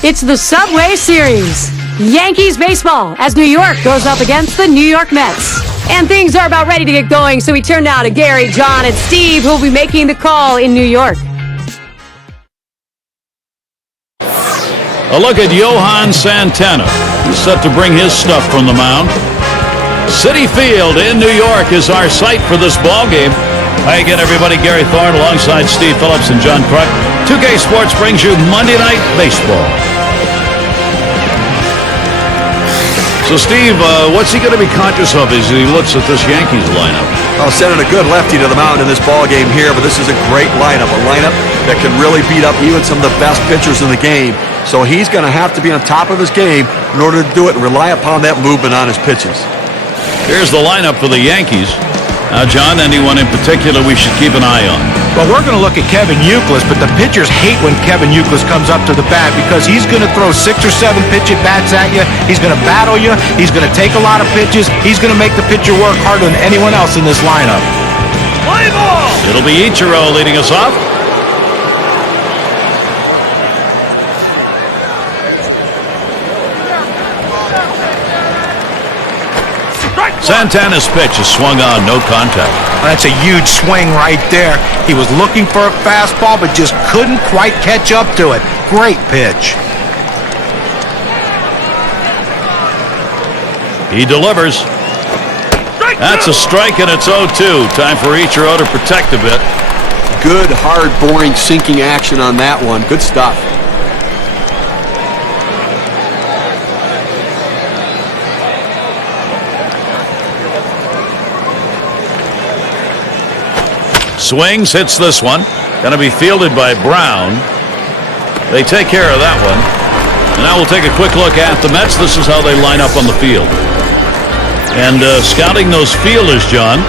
It's the Subway Series. Yankees baseball as New York goes up against the New York Mets. And things are about ready to get going, so we turn now to Gary, John, and Steve, who will be making the call in New York. A look at Johan Santana. He's set to bring his stuff from the mound. Citi Field in New York is our site for this ball game. Hi again, everybody. Gary Thorne alongside Steve Phillips and John Kruk. 2K Sports brings you Monday Night Baseball. So, Steve, what's he going to be conscious of as he looks at this Yankees lineup? Well, sending a good lefty to the mound in this ball game here, but this is a great lineup, a lineup that can really beat up even some of the best pitchers in the game. So he's going to have to be on top of his game in order to do it and rely upon that movement on his pitches. Here's the lineup for the Yankees. Now, John, anyone in particular we should keep an eye on? Well, we're going to look at Kevin Youkilis, but the pitchers hate when Kevin Youkilis comes up to the bat because he's going to throw 6 or 7 pitch at bats at you. He's going to battle you. He's going to take a lot of pitches. He's going to make the pitcher work harder than anyone else in this lineup. Play ball! It'll be Ichiro leading us off. Santana's pitch is swung on, no contact. That's a huge swing right there. He was looking for a fastball, but just couldn't quite catch up to it. Great pitch. He delivers. That's a strike, and it's 0-2. Time for Ichiro to protect a bit. Good, hard, boring, sinking action on that one. Good stuff. Swings, hits this one. Going to be fielded by Brown. They take care of that one. And now we'll take a quick look at the Mets. This is how they line up on the field. And scouting those fielders, John.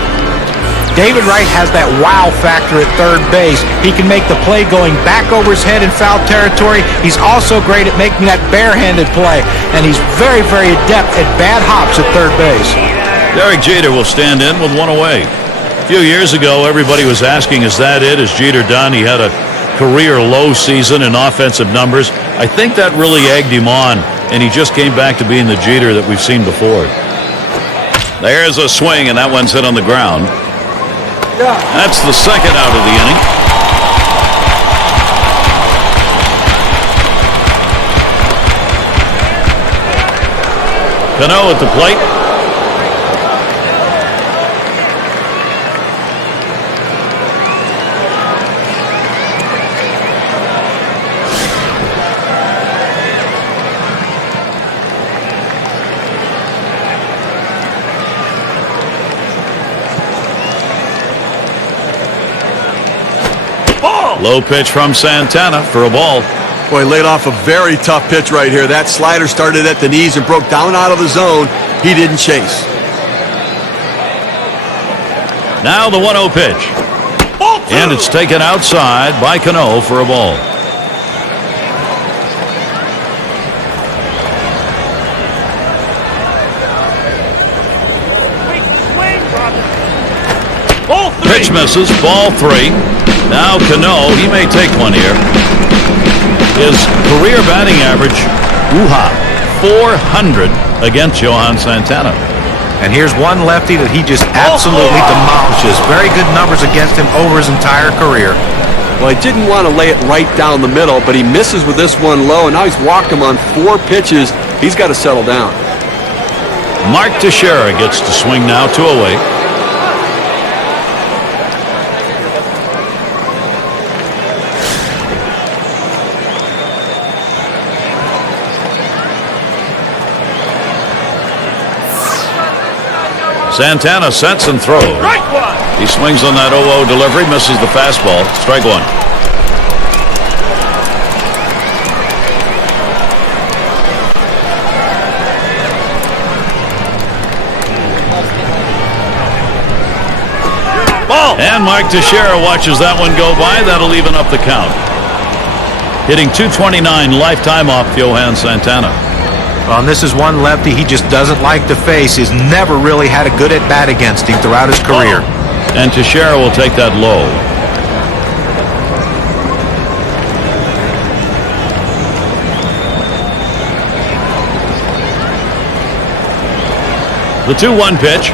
David Wright has that wow factor at third base. He can make the play going back over his head in foul territory. He's also great at making that barehanded play. And he's very, very adept at bad hops at third base. Derek Jeter will stand in with one away. A few years ago, everybody was asking, is that it? Is Jeter done? He had a career low season in offensive numbers. I think that really egged him on, and he just came back to being the Jeter that we've seen before. There's a swing, and that one's hit on the ground. That's the second out of the inning. Cano at the plate. Low pitch from Santana for a ball. Boy, laid off a very tough pitch right here. That slider started at the knees and broke down out of the zone. He didn't chase. Now the 1-0 pitch. And it's taken outside by Cano for a ball. Pitch misses, ball 3. Now Cano, he may take one here. His career batting average, 400 against Johan Santana. And here's one lefty that he just absolutely demolishes. Very good numbers against him over his entire career. Well, he didn't want to lay it right down the middle, but he misses with this one low, and now he's walked him on 4 pitches. He's got to settle down. Mark Teixeira gets to swing now, 2 away. Santana sets and throws. He swings on that 0-0 delivery, misses the fastball. Strike 1. Ball. And Mark Teixeira watches that one go by. That'll even up the count. Hitting .229 lifetime off Johan Santana. Well, and this is one lefty he just doesn't like to face. He's never really had a good at-bat against him throughout his career. And Teixeira will take that low. The 2-1 pitch.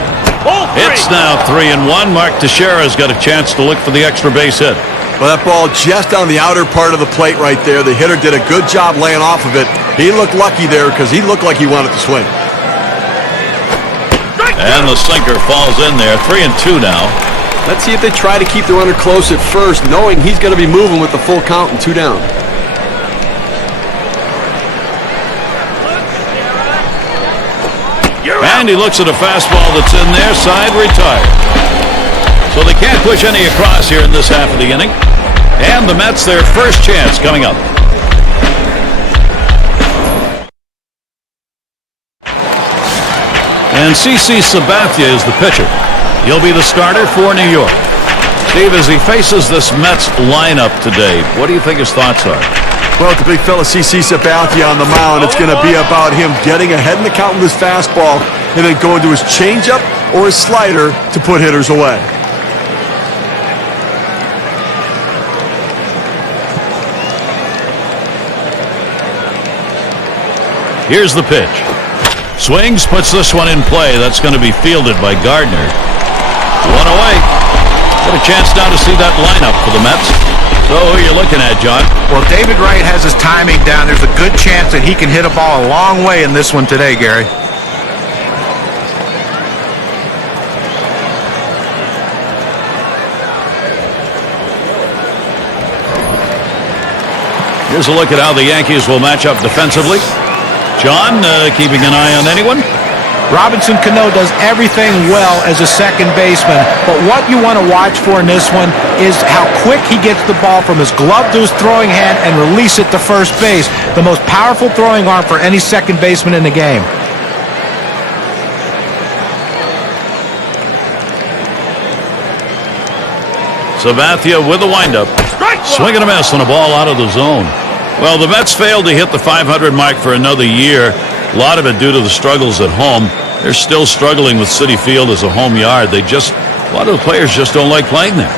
It's now 3-1. Mark Teixeira's got a chance to look for the extra base hit. Well, that ball just on the outer part of the plate right there. The hitter did a good job laying off of it. He looked lucky there because he looked like he wanted to swing. And the sinker falls in there. 3-2 now. Let's see if they try to keep the runner close at first, knowing he's going to be moving with the full count and 2 down. And he looks at a fastball that's in there, side retired. So they can't push any across here in this half of the inning. And the Mets, their first chance coming up. And CC Sabathia is the pitcher. He'll be the starter for New York. Steve, as he faces this Mets lineup today, what do you think his thoughts are? Well, it's the big fella CC Sabathia on the mound. It's going to be about him getting ahead in the count with his fastball and then going to his changeup or his slider to put hitters away. Here's the pitch. Swings, puts this one in play. That's going to be fielded by Gardner. 1 away. What a chance now to see that lineup for the Mets. So who are you looking at, John? Well, David Wright has his timing down. There's a good chance that he can hit a ball a long way in this one today, Gary. Here's a look at how the Yankees will match up defensively. John, keeping an eye on anyone? Robinson Cano does everything well as a second baseman, but what you want to watch for in this one is how quick he gets the ball from his glove to his throwing hand and release it to first base. The most powerful throwing arm for any second baseman in the game. Sabathia with the windup. Swing and a miss on a ball out of the zone. Well, the Mets failed to hit the 500 mark for another year. A lot of it due to the struggles at home. They're still struggling with Citi Field as a home yard. A lot of the players just don't like playing there.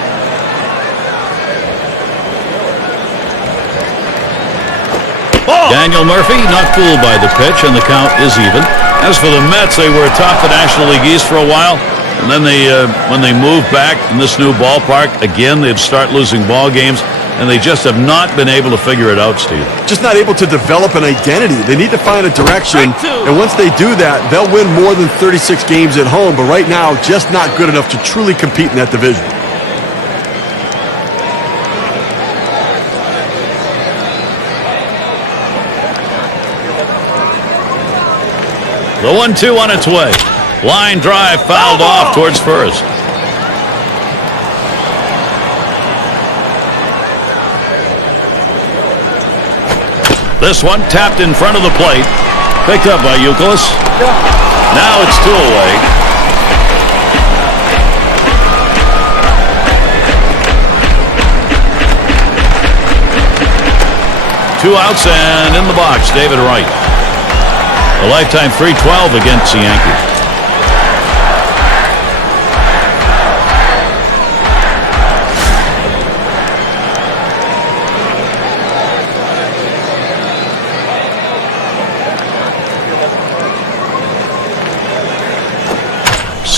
Daniel Murphy not fooled by the pitch, and the count is even. As for the Mets, they were atop the National League East for a while, and then when they moved back in this new ballpark, again, they'd start losing ball games. And they just have not been able to figure it out, Steve. Just not able to develop an identity. They need to find a direction, and once they do that, they'll win more than 36 games at home, but right now, just not good enough to truly compete in that division. The 1-2 on its way. Line drive fouled off towards first. This one tapped in front of the plate. Picked up by Youkilis. Now it's 2 away. Two outs and in the box, David Wright. A lifetime 312 against the Yankees.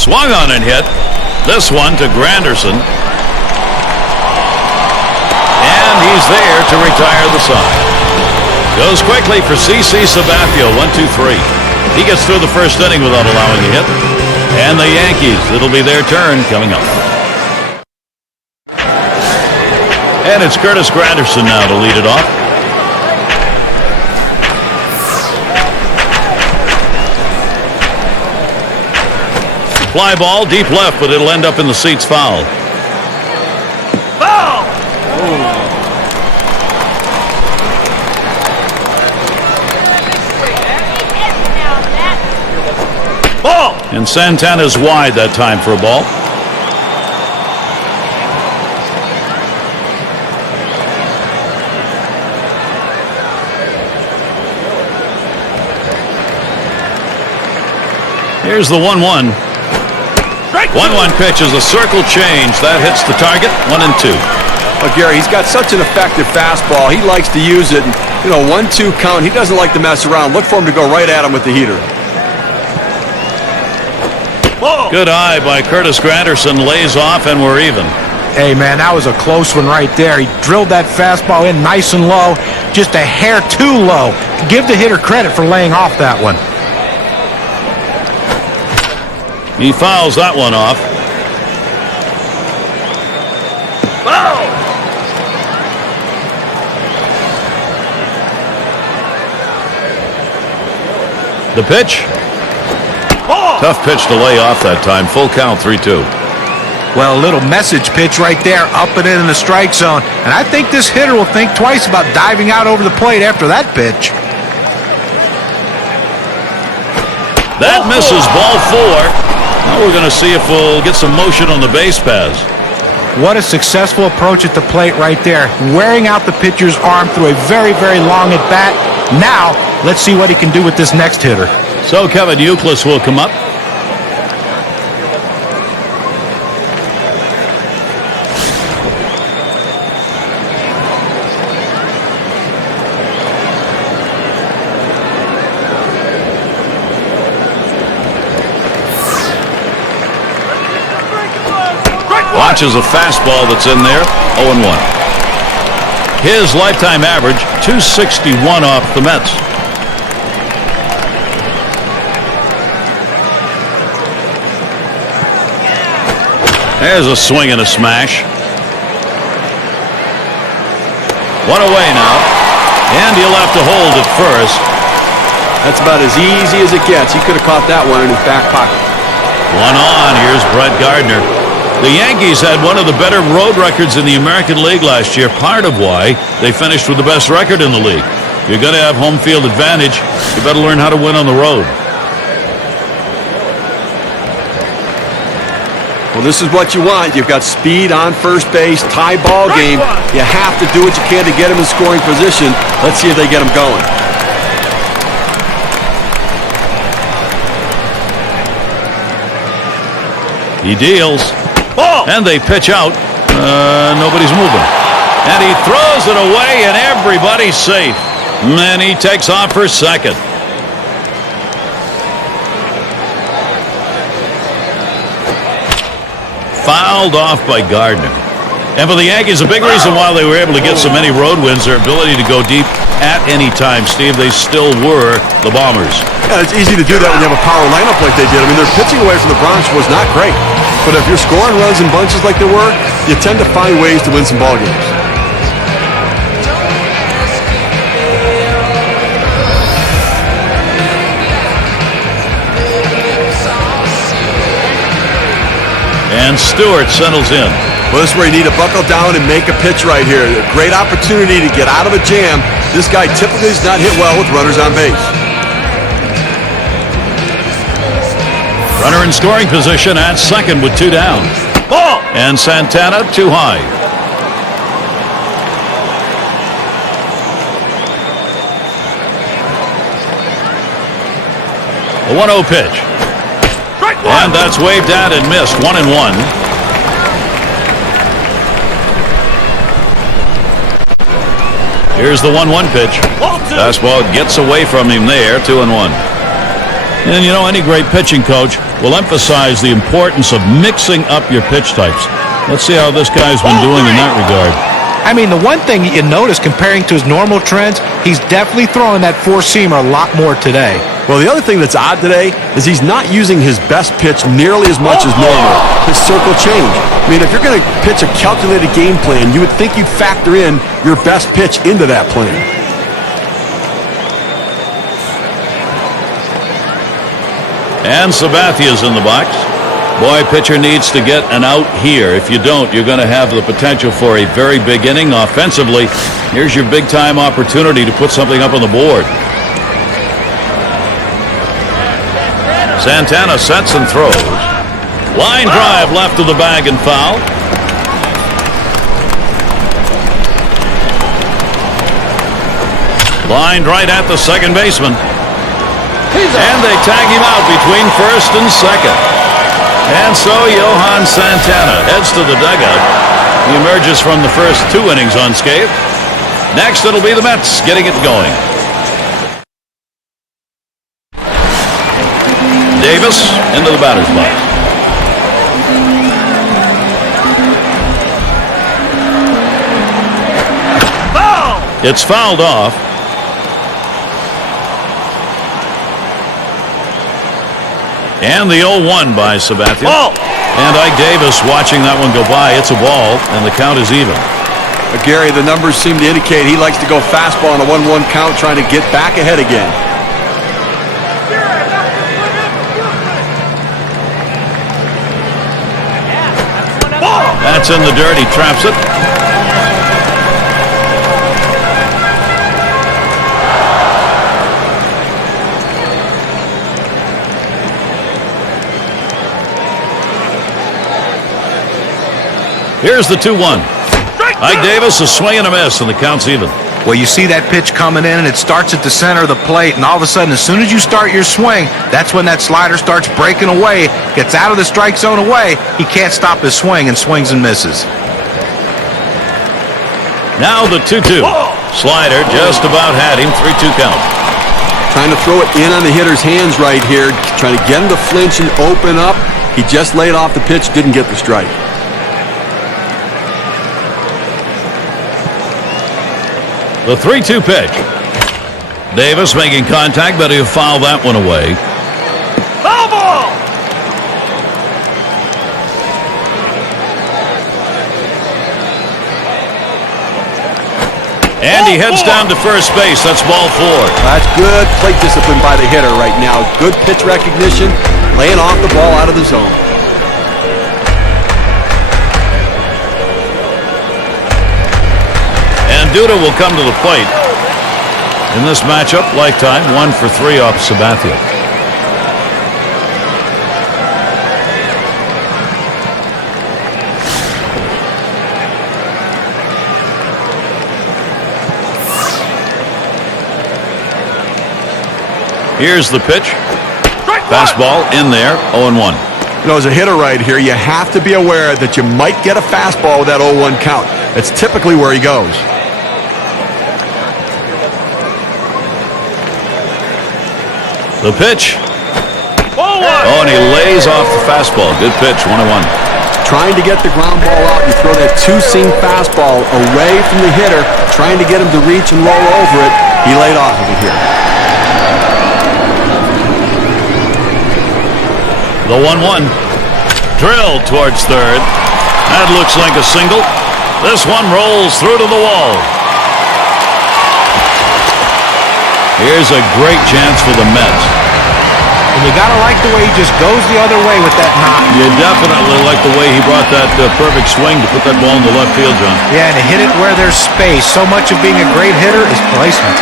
Swung on and hit. This one to Granderson. And he's there to retire the side. Goes quickly for CC Sabathia. 1-2-3. He gets through the first inning without allowing a hit. And the Yankees, it'll be their turn coming up. And it's Curtis Granderson now to lead it off. Fly ball, deep left, but it'll end up in the seats foul. Foul! Ball! And Santana's wide that time for a ball. Here's the 1-1. 1-1 pitch is a circle change. That hits the target. 1-2. Well, Gary, he's got such an effective fastball. He likes to use it. And, 1-2 count. He doesn't like to mess around. Look for him to go right at him with the heater. Good eye by Curtis Granderson. Lays off, and we're even. Hey, man, that was a close one right there. He drilled that fastball in nice and low, just a hair too low. Give the hitter credit for laying off that one. He fouls that one off. The pitch. Tough pitch to lay off that time. Full count, 3-2. Well, a little message pitch right there, up and in the strike zone. And I think this hitter will think twice about diving out over the plate after that pitch. That misses, ball 4. Now we're going to see if we'll get some motion on the base paths. What a successful approach at the plate right there. Wearing out the pitcher's arm through a very, very long at bat. Now, let's see what he can do with this next hitter. So Kevin Youkilis will come up. Watches a fastball that's in there. 0-1. His lifetime average, 261 off the Mets. There's a swing and a smash. One away now. And he'll have to hold at first. That's about as easy as it gets. He could have caught that one in his back pocket. One on. Here's Brett Gardner. The Yankees had one of the better road records in the American League last year. Part of why they finished with the best record in the league. If you're going to have home field advantage, you better learn how to win on the road. Well, this is what you want. You've got speed on first base, tie ball game. You have to do what you can to get him in scoring position. Let's see if they get him going. He deals. And they pitch out. Nobody's moving. And he throws it away, and everybody's safe. And he takes off for second. Fouled off by Gardner. And for the Yankees, a big reason why they were able to get so many road wins, their ability to go deep at any time, Steve. They still were the Bombers. Yeah, it's easy to do that when you have a power lineup like they did. I mean, their pitching away from the Bronx was not great. But if you're scoring runs in bunches like they were, you tend to find ways to win some ball games. And Stewart settles in. Well, this is where you need to buckle down and make a pitch right here. A great opportunity to get out of a jam. This guy typically does not hit well with runners on base. Runner in scoring position at second with 2 down. Ball! And Santana too high. A 1-0 pitch. And that's waved at and missed. 1-1. Here's the 1-1 pitch. Fastball gets away from him there. 2-1. And you know, any great pitching coach will emphasize the importance of mixing up your pitch types. Let's see how this guy's been doing in that regard. I mean, the one thing you notice comparing to his normal trends, he's definitely throwing that four-seamer a lot more today. Well, the other thing that's odd today is he's not using his best pitch nearly as much as normal. His circle change. I mean, if you're going to pitch a calculated game plan, you would think you'd factor in your best pitch into that plan. And Sabathia's in the box. Boy, pitcher needs to get an out here. If you don't, you're going to have the potential for a very big inning offensively. Here's your big-time opportunity to put something up on the board. Santana sets and throws. Line drive left of the bag and foul. Lined right at the second baseman. And they tag him out between first and second. And so Johan Santana heads to the dugout. He emerges from the first 2 innings unscathed. Next, it'll be the Mets getting it going. Davis into the batter's box. It's fouled off. And the 0-1 by Sabathia. Ball. And Ike Davis watching that one go by. It's a ball, and the count is even. Gary, the numbers seem to indicate he likes to go fastball on a 1-1 count, trying to get back ahead again. That's in the dirt. He traps it. Here's the 2-1. Ike Davis, a swing and a miss, and the count's even. Well, you see that pitch coming in, and it starts at the center of the plate, and all of a sudden, as soon as you start your swing, that's when that slider starts breaking away, gets out of the strike zone away. He can't stop his swing, and swings and misses. Now the 2-2. Slider just about had him. 3-2 count. Trying to throw it in on the hitter's hands right here, trying to get him to flinch and open up. He just laid off the pitch, didn't get the strike. The 3-2 pitch. Davis making contact, but he'll foul that one away. Foul ball! And he heads down to first base. That's ball 4. That's good plate discipline by the hitter right now. Good pitch recognition, laying off the ball out of the zone. Duda will come to the plate. In this matchup, lifetime 1 for 3 off Sabathia. Here's the pitch. Fastball in there, 0-1. You know, as a hitter right here, you have to be aware that you might get a fastball with that 0-1 count. That's typically where he goes. The pitch. Oh, and he lays off the fastball. Good pitch, 1-1. Trying to get the ground ball out. You throw that two-seam fastball away from the hitter, trying to get him to reach and roll over it. He laid off of it here. The 1-1. Drilled towards third. That looks like a single. This one rolls through to the wall. Here's a great chance for the Mets. And you got to like the way he just goes the other way with that knock. You definitely like the way he brought that perfect swing to put that ball in the left field, John. Yeah, and to hit it where there's space. So much of being a great hitter is placement.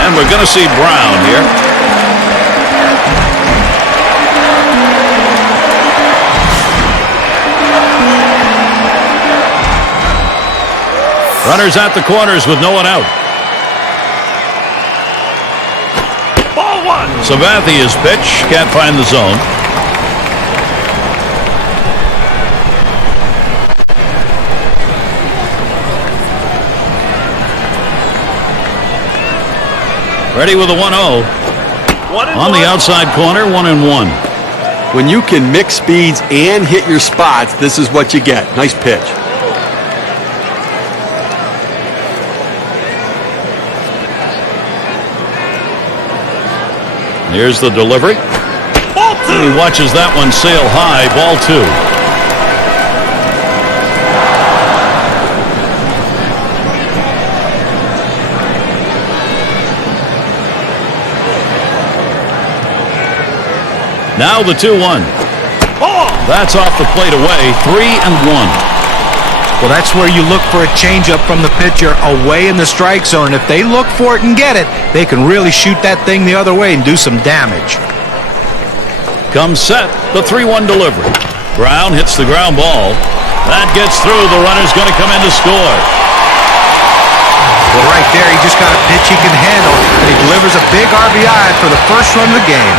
And we're going to see Brown here. Runners at the corners with no one out. Sabathia's pitch, can't find the zone. Ready with a 1-0. On the outside corner, 1-1. When you can mix speeds and hit your spots, this is what you get. Nice pitch. Here's the delivery. He watches that one sail high. Ball 2. Now the 2-1. That's off the plate away. 3-1. Well, that's where you look for a changeup from the pitcher away in the strike zone. If they look for it and get it, they can really shoot that thing the other way and do some damage. Comes set, the 3-1 delivery. Brown hits the ground ball. That gets through. The runner's going to come in to score. Well, right there, he just got a pitch he can handle, and he delivers a big RBI for the first run of the game.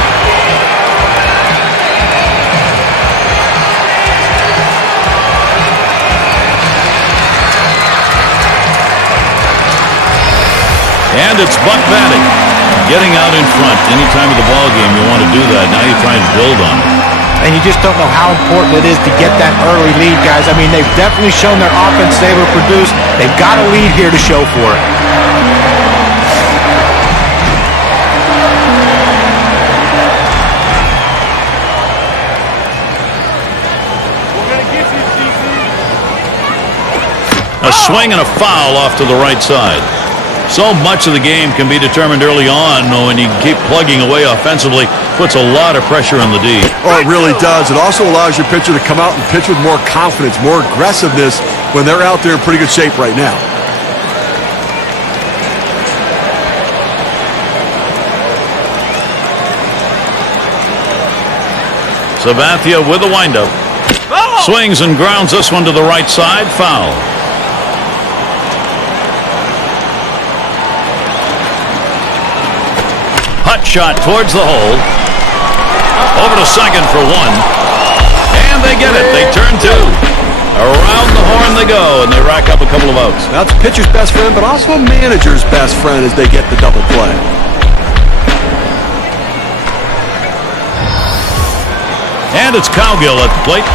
And it's Buck batting. Getting out in front. Any time of the ball game you want to do that. Now you're trying to build on it. And you just don't know how important it is to get that early lead, guys. I mean, they've definitely shown their offense is able to produce. They've got a lead here to show for it. a swing and a foul off to the right side. So much of the game can be determined early on when you keep plugging away offensively. Puts a lot of pressure on the D. Oh, it really does. It also allows your pitcher to come out and pitch with more confidence, more aggressiveness when they're out there in pretty good shape right now. Sabathia with the windup. Swings and grounds this one to the right side. Foul. Hot shot towards the hole. Over to second for one. And they get it. They turn two. Around the horn they go, and they rack up a couple of outs. That's a pitcher's best friend, but also a manager's best friend as they get the double play. And it's Cowgill at the plate.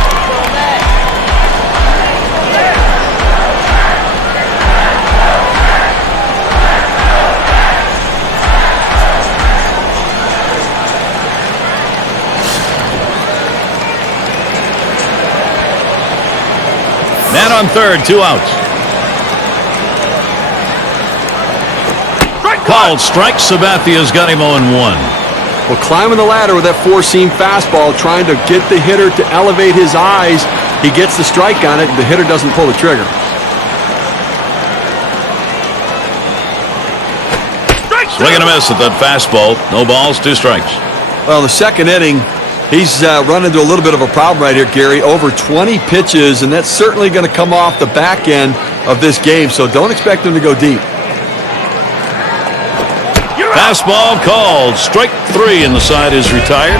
Man on third, 2 outs. Called strike. Sabathia's got him 0-1. Well, climbing the ladder with that four-seam fastball, trying to get the hitter to elevate his eyes. He gets the strike on it, and the hitter doesn't pull the trigger. Swing and a miss at that fastball. No balls, 2 strikes. Well, the second inning, he's run into a little bit of a problem right here, Gary. Over 20 pitches, and that's certainly going to come off the back end of this game, so don't expect him to go deep. Fastball called. Strike 3, and the side is retired.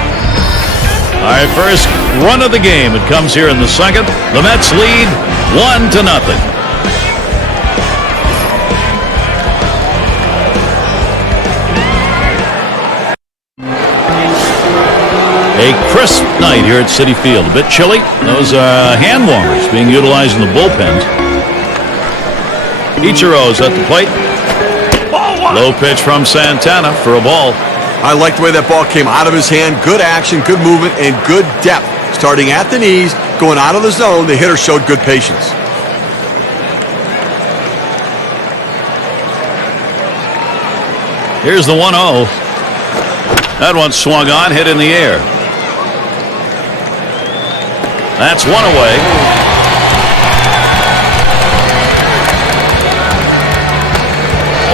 All right, first run of the game. It comes here in the second. The Mets lead 1-0. A crisp night here at Citi Field. A bit chilly. Those are hand warmers being utilized in the bullpens. Ichiro's at the plate. Low pitch from Santana for a ball. I like the way that ball came out of his hand. Good action, good movement, and good depth. Starting at the knees, going out of the zone, the hitter showed good patience. Here's the 1-0. That one swung on, hit in the air. That's one away.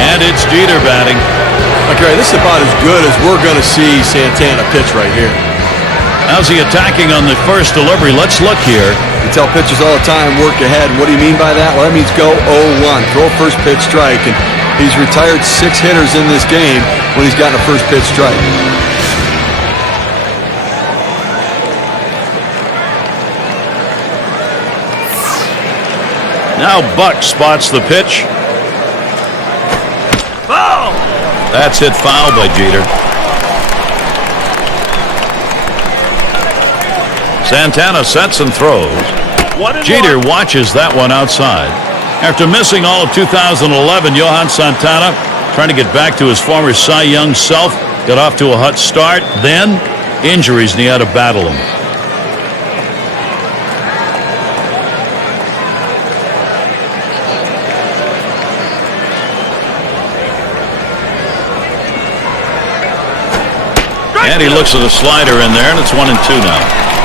And it's Jeter batting. Okay, this is about as good as we're going to see Santana pitch right here. How's he attacking on the first delivery? Let's look here. You tell pitchers all the time, work ahead. What do you mean by that? Well, that means go 0-1. Throw a first pitch strike. And he's retired 6 hitters in this game when he's gotten a first pitch strike. Now Buck spots the pitch. Foul! That's hit foul by Jeter. Santana sets and throws. Jeter watches that one outside. After missing all of 2011, Johan Santana, trying to get back to his former Cy Young self, got off to a hot start. Then injuries, and he had to battle them. And he looks at a slider in there, and it's 1-2 now.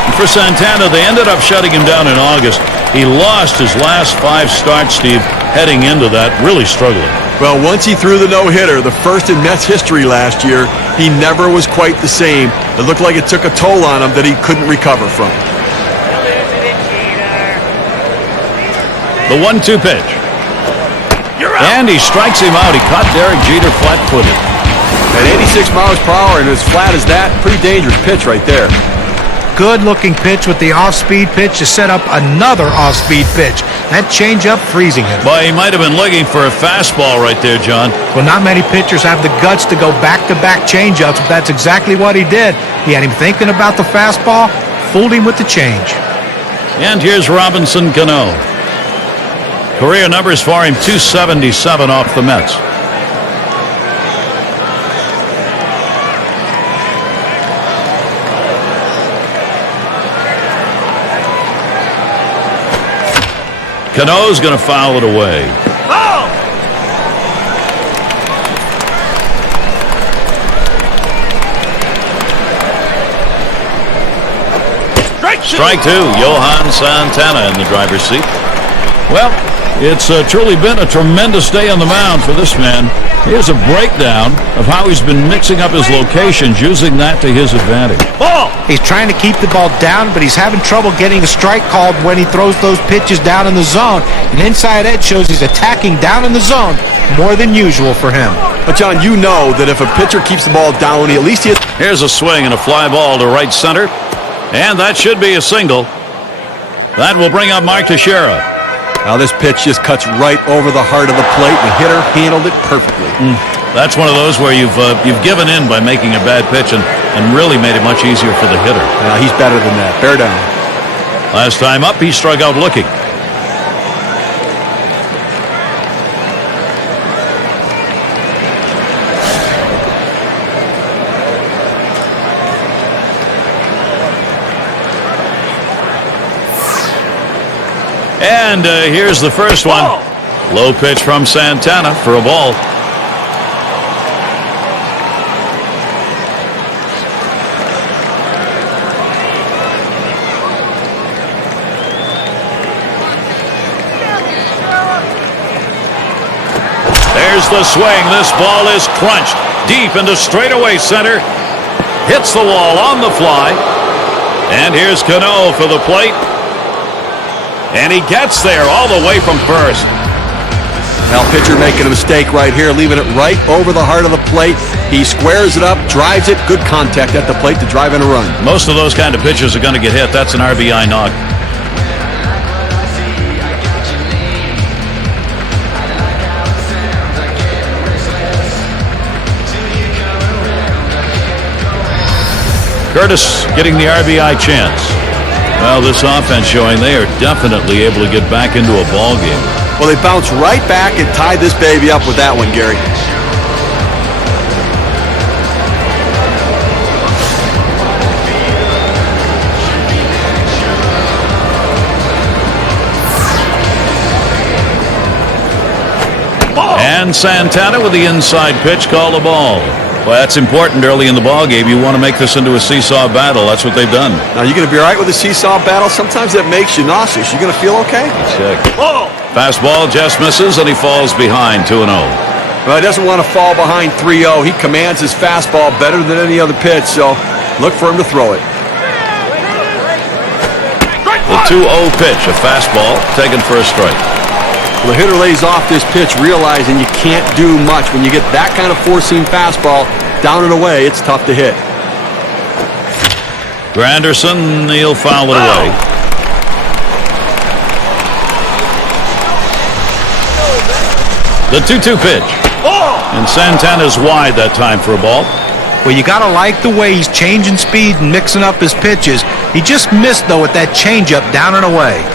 And for Santana, they ended up shutting him down in August. He lost his last 5 starts, Steve, heading into that, really struggling. Well, once he threw the no-hitter, the first in Mets history last year, he never was quite the same. It looked like it took a toll on him that he couldn't recover from. The 1-2 pitch. And he strikes him out. He caught Derek Jeter flat-footed. At 86 miles per hour and as flat as that, pretty dangerous pitch right there. Good-looking pitch with the off-speed pitch to set up another off-speed pitch. That changeup freezing him. But he might have been looking for a fastball right there, John. Well, not many pitchers have the guts to go back-to-back changeups, but that's exactly what he did. He had him thinking about the fastball, fooled him with the change. And here's Robinson Cano. Career numbers for him, 277 off the Mets. Cano's going to foul it away. Strike two. Johan Santana in the driver's seat. Well, it's truly been a tremendous day on the mound for this man. Here's a breakdown of how he's been mixing up his locations, using that to his advantage. Ball! He's trying to keep the ball down, but he's having trouble getting a strike called when he throws those pitches down in the zone. And inside edge shows he's attacking down in the zone more than usual for him. But, John, you know that if a pitcher keeps the ball down, he at least hits. Here's a swing and a fly ball to right center. And that should be a single. That will bring up Mark Teixeira. Now this pitch just cuts right over the heart of the plate. The hitter handled it perfectly. That's one of those where you've given in by making a bad pitch and really made it much easier for the hitter. Now he's better than that. Bear down. Last time up, he struck out looking. And here's the first one. Low pitch from Santana for a ball. There's the swing. This ball is crunched deep into straightaway center. Hits the wall on the fly. And here's Cano for the plate. And he gets there all the way from first. Now pitcher making a mistake right here, leaving it right over the heart of the plate. He squares it up, drives it, good contact at the plate to drive in a run. Most of those kind of pitches are going to get hit. That's an RBI knock. Curtis getting the RBI chance. Well, this offense showing they are definitely able to get back into a ball game. Well, they bounced right back and tied this baby up with that one, Gary. And Santana with the inside pitch, call the ball. Well, that's important early in the ball game. You want to make this into a seesaw battle. That's what they've done. Now, you're going to be all right with the seesaw battle. Sometimes that makes you nauseous. You're going to feel okay? Check. Fastball just misses, and he falls behind 2-0. Well, he doesn't want to fall behind 3-0. He commands his fastball better than any other pitch, so look for him to throw it. The 2-0 pitch, a fastball taken for a strike. Well, the hitter lays off this pitch, realizing you can't do much. When you get that kind of four-seam fastball down and away, it's tough to hit. Granderson, he'll foul it away. The 2-2 pitch. And Santana's wide that time for a ball. Well, you got to like the way he's changing speed and mixing up his pitches. He just missed, though, with that changeup down and away.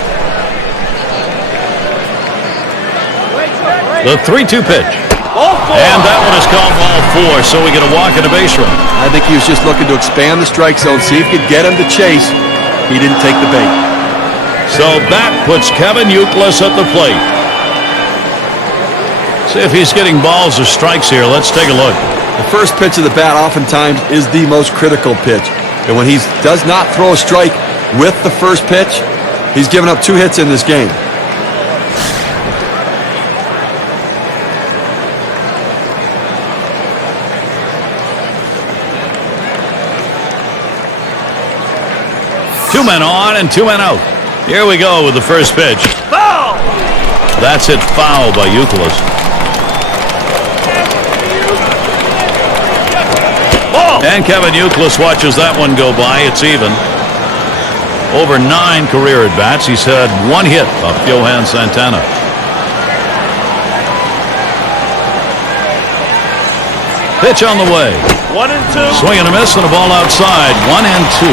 The 3-2 pitch. And that one is called ball 4, so we get a walk and a base run. I think he was just looking to expand the strike zone, see if he could get him to chase. He didn't take the bait. So that puts Kevin Youkilis at the plate. See if he's getting balls or strikes here. Let's take a look. The first pitch of the bat oftentimes is the most critical pitch. And when he does not throw a strike with the first pitch, he's given up 2 hits in this game. Two men on and 2 men out. Here we go with the first pitch. Foul! That's hit foul by Youkilis. And Kevin Youkilis watches that one go by. It's even. Over 9 career at-bats. He's had 1 hit off Johan Santana. Pitch on the way. 1-2. Swing and a miss and a ball outside. 1-2.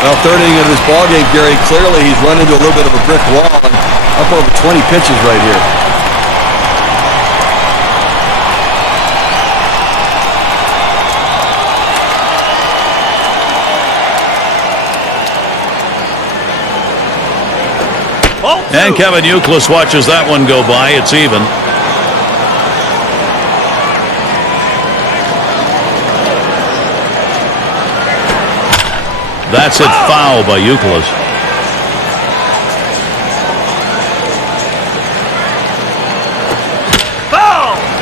Well, third inning of this ballgame, Gary, clearly he's run into a little bit of a brick wall and up over 20 pitches right here. And Kevin Youkilis watches that one go by. It's even. That's it, foul by Youkilis.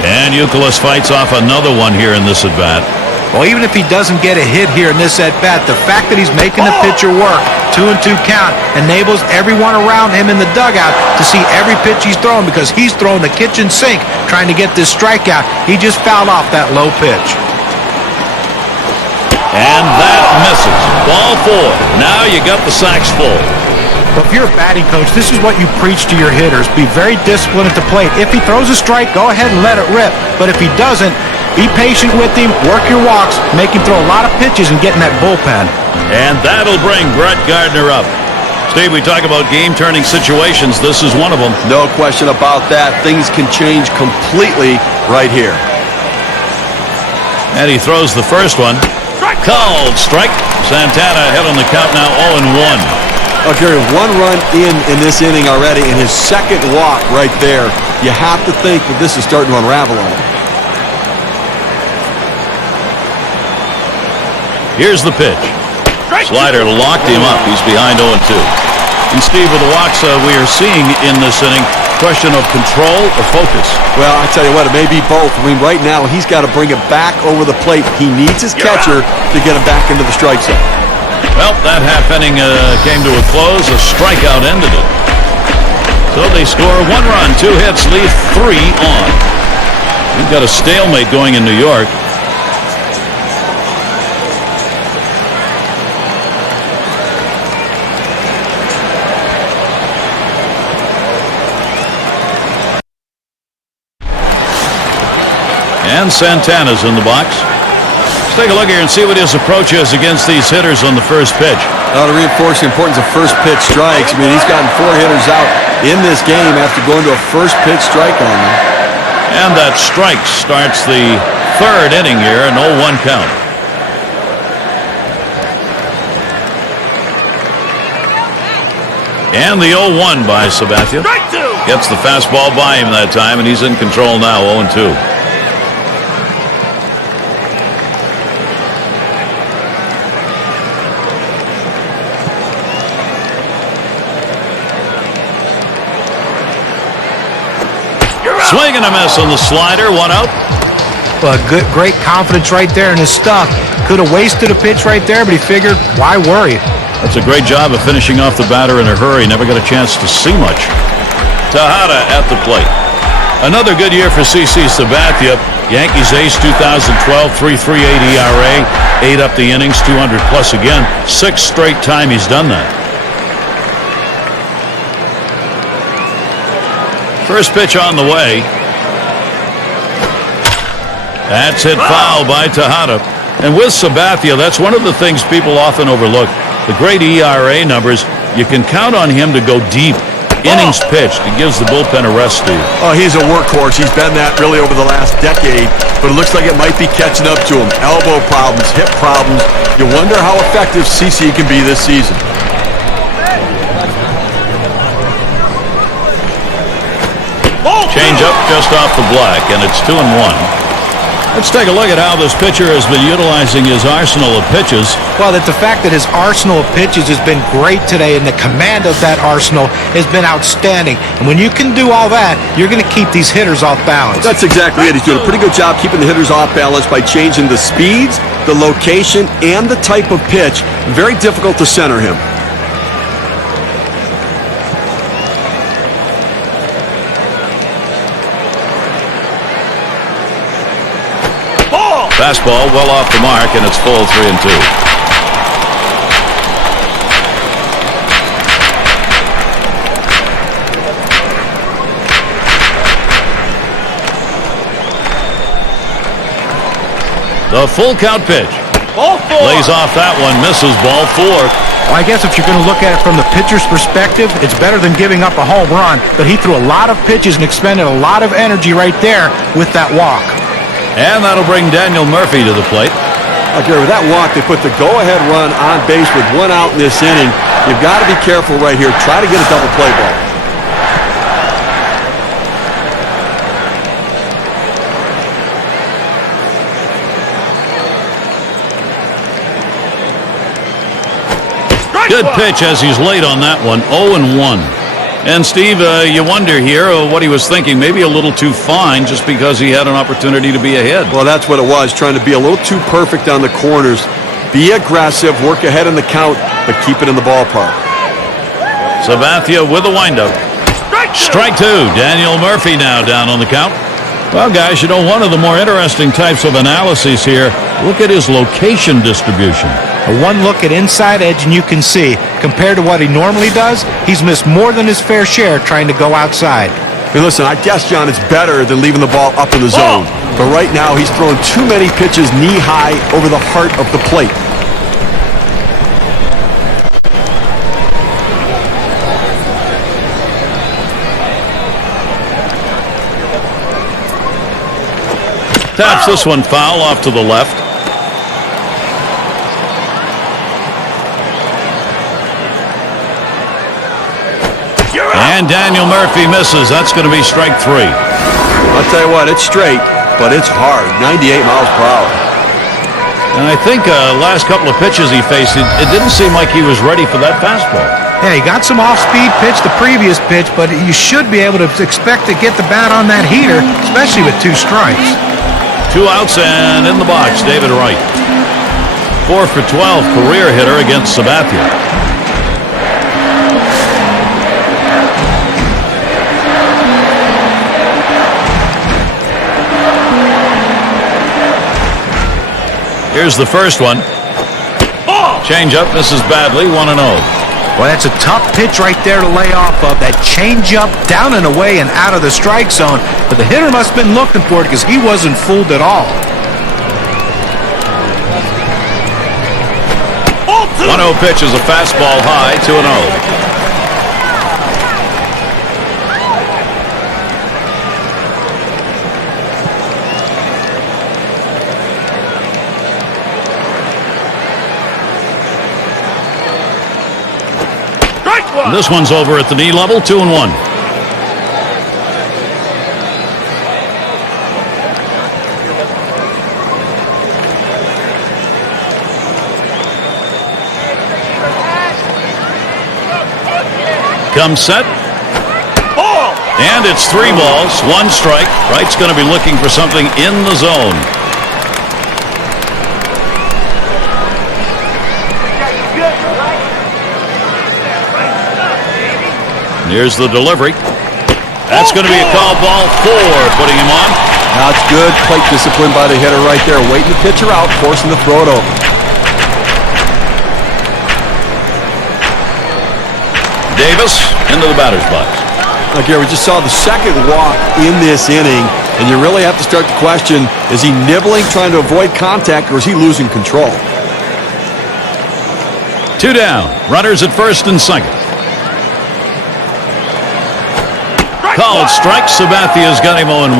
And Youkilis fights off another one here in this at-bat. Well, even if he doesn't get a hit here in this at-bat, the fact that he's making the pitcher work, 2-2 count, enables everyone around him in the dugout to see every pitch he's throwing, because he's throwing the kitchen sink trying to get this strikeout. He just fouled off that low pitch. And that misses. Ball 4. Now you got the sacks full. But if you're a batting coach, this is what you preach to your hitters. Be very disciplined at the plate. If he throws a strike, go ahead and let it rip. But if he doesn't, be patient with him, work your walks, make him throw a lot of pitches and get in that bullpen. And that'll bring Brett Gardner up. Steve, we talk about game-turning situations. This is one of them. No question about that. Things can change completely right here. And he throws the first one. Called strike. Santana ahead on the count now, 0-1. Okay, one run in this inning already, and his second walk right there. You have to think that this is starting to unravel on him. Here's the pitch. Slider locked him up. He's behind 0-2. And Steve, with the walks we are seeing in this inning, question of control or focus? Well, I tell you what, it may be both. I mean, right now, he's got to bring it back over the plate. He needs his catcher to get him back into the strike zone. Well, that half inning came to a close. A strikeout ended it. So they score 1 run, 2 hits, leave 3 on. We've got a stalemate going in New York. And Santana's in the box. Let's take a look here and see what his approach is against these hitters on the first pitch. To reinforce the importance of first pitch strikes, I mean, he's gotten 4 hitters out in this game after going to a first pitch strike on them. And that strike starts the 3rd inning here, an 0-1 count. And the 0-1 by Sabathia. Gets the fastball by him that time, and he's in control now, 0-2. Swing and a miss on the slider, 1 out. Well, great confidence right there in his stuff. Could have wasted a pitch right there, but he figured, why worry? That's a great job of finishing off the batter in a hurry. Never got a chance to see much. Tejada at the plate. Another good year for CC Sabathia. Yankees ace 2012, 3.38 ERA, 8 up the innings, 200 plus again. 6th straight time he's done that. First pitch on the way. That's hit foul by Tejada. And with Sabathia, that's one of the things people often overlook. The great ERA numbers, you can count on him to go deep. Innings pitched. It gives the bullpen a rest, Steve. Oh, he's a workhorse. He's been that really over the last decade, but it looks like it might be catching up to him. Elbow problems, hip problems. You wonder how effective CC can be this season. Change up just off the black, and it's 2-1. Let's take a look at how this pitcher has been utilizing his arsenal of pitches. Well, that the fact that his arsenal of pitches has been great today, and the command of that arsenal has been outstanding. And when you can do all that, you're going to keep these hitters off balance. That's exactly it. He's doing a pretty good job keeping the hitters off balance by changing the speeds, the location, and the type of pitch. Very difficult to center him. Fastball well off the mark, and it's full 3-2. The full count pitch. Ball 4. Lays off that one, misses, ball 4. Well, I guess if you're going to look at it from the pitcher's perspective, it's better than giving up a home run, but he threw a lot of pitches and expended a lot of energy right there with that walk. And that'll bring Daniel Murphy to the plate. Okay, with that walk, they put the go-ahead run on base with 1 out in this inning. You've got to be careful right here. Try to get a double play ball. Good pitch as he's late on that one. 0-1. And Steve, you wonder here what he was thinking. Maybe a little too fine just because he had an opportunity to be ahead. Well, that's what it was, trying to be a little too perfect on the corners. Be aggressive, work ahead in the count, but keep it in the ballpark. Sabathia with a windup. Strike two. Daniel Murphy now down on the count. Well, guys, you know, one of the more interesting types of analyses here, look at his location distribution. A one look at inside edge and you can see, compared to what he normally does, he's missed more than his fair share trying to go outside. Hey, listen, I guess, John, it's better than leaving the ball up in the zone. But right now, he's throwing too many pitches knee-high over the heart of the plate. Taps this one foul off to the left. And Daniel Murphy misses. That's going to be strike three. I'll tell you what, it's straight, but it's hard. 98 miles per hour. And I think last couple of pitches he faced, it didn't seem like he was ready for that fastball. Yeah, he got some off-speed pitch the previous pitch, but you should be able to expect to get the bat on that heater, especially with two strikes. 2 outs and in the box, David Wright. 4 for 12 career hitter against Sabathia. Here's the first one. Change up, misses badly, 1-0. Well, that's a tough pitch right there to lay off of. That change-up down and away and out of the strike zone. But the hitter must have been looking for it because he wasn't fooled at all. 1-0 pitch is a fastball high, 2-0. This one's over at the knee level, 2-1. Comes set. And it's 3 balls, 1 strike. Wright's going to be looking for something in the zone. Here's the delivery. That's going to be a call ball 4, putting him on. That's good plate discipline by the hitter right there. Waiting the pitcher out, forcing to throw it over. Davis into the batter's box. Now, Gary, we just saw the second walk in this inning, and you really have to start to question, is he nibbling, trying to avoid contact, or is he losing control? 2 down. Runners at first and second. Called strike. Sabathia's got him 0-1.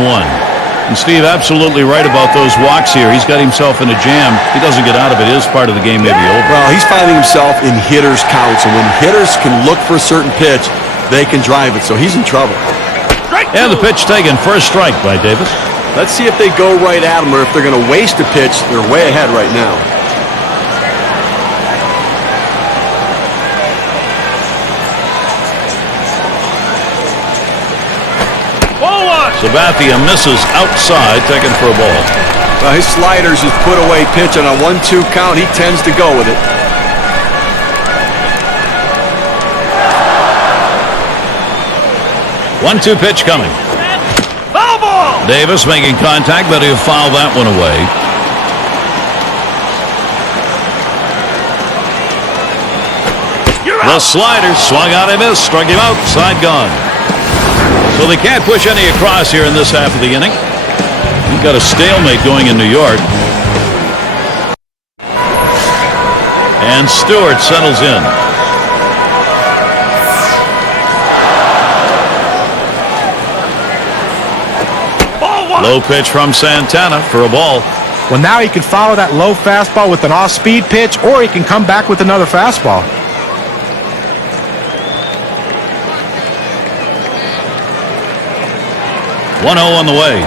And Steve, absolutely right about those walks here. He's got himself in a jam. He doesn't get out of it. His part of the game may be over. Well, he's finding himself in hitters' counts, and when hitters can look for a certain pitch, they can drive it. So he's in trouble. And the pitch taken. First strike by Davis. Let's see if they go right at him, or if they're going to waste a pitch. They're way ahead right now. Sabathia misses outside, taken for a ball. His sliders is put away pitch on a 1-2 count. He tends to go with it. One-two pitch coming. Foul ball! Davis making contact, but he'll foul that one away. The slider swung out and missed, struck him out, side gone. So they can't push any across here in this half of the inning. We've got a stalemate going in New York. And Stewart settles in. Low pitch from Santana for a ball. Well, now he can follow that low fastball with an off-speed pitch, or he can come back with another fastball. One 0 on the way.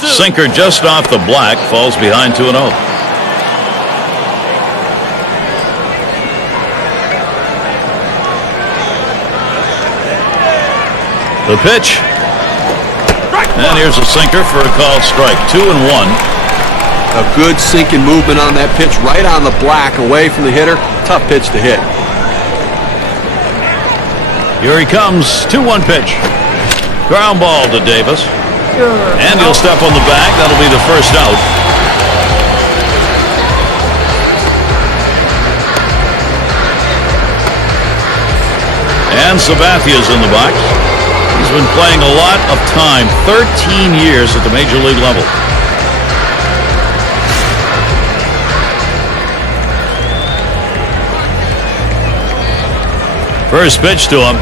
Sinker just off the black, falls behind 2-0. The pitch. And here's a sinker for a called strike. 2-1. A good sinking movement on that pitch, right on the black, away from the hitter. Tough pitch to hit. Here he comes. 2-1 pitch. Ground ball to Davis. And he'll step on the bag. That'll be the first out. And Sabathia's in the box. He's been playing a lot of time, 13 years at the major league level. First pitch to him.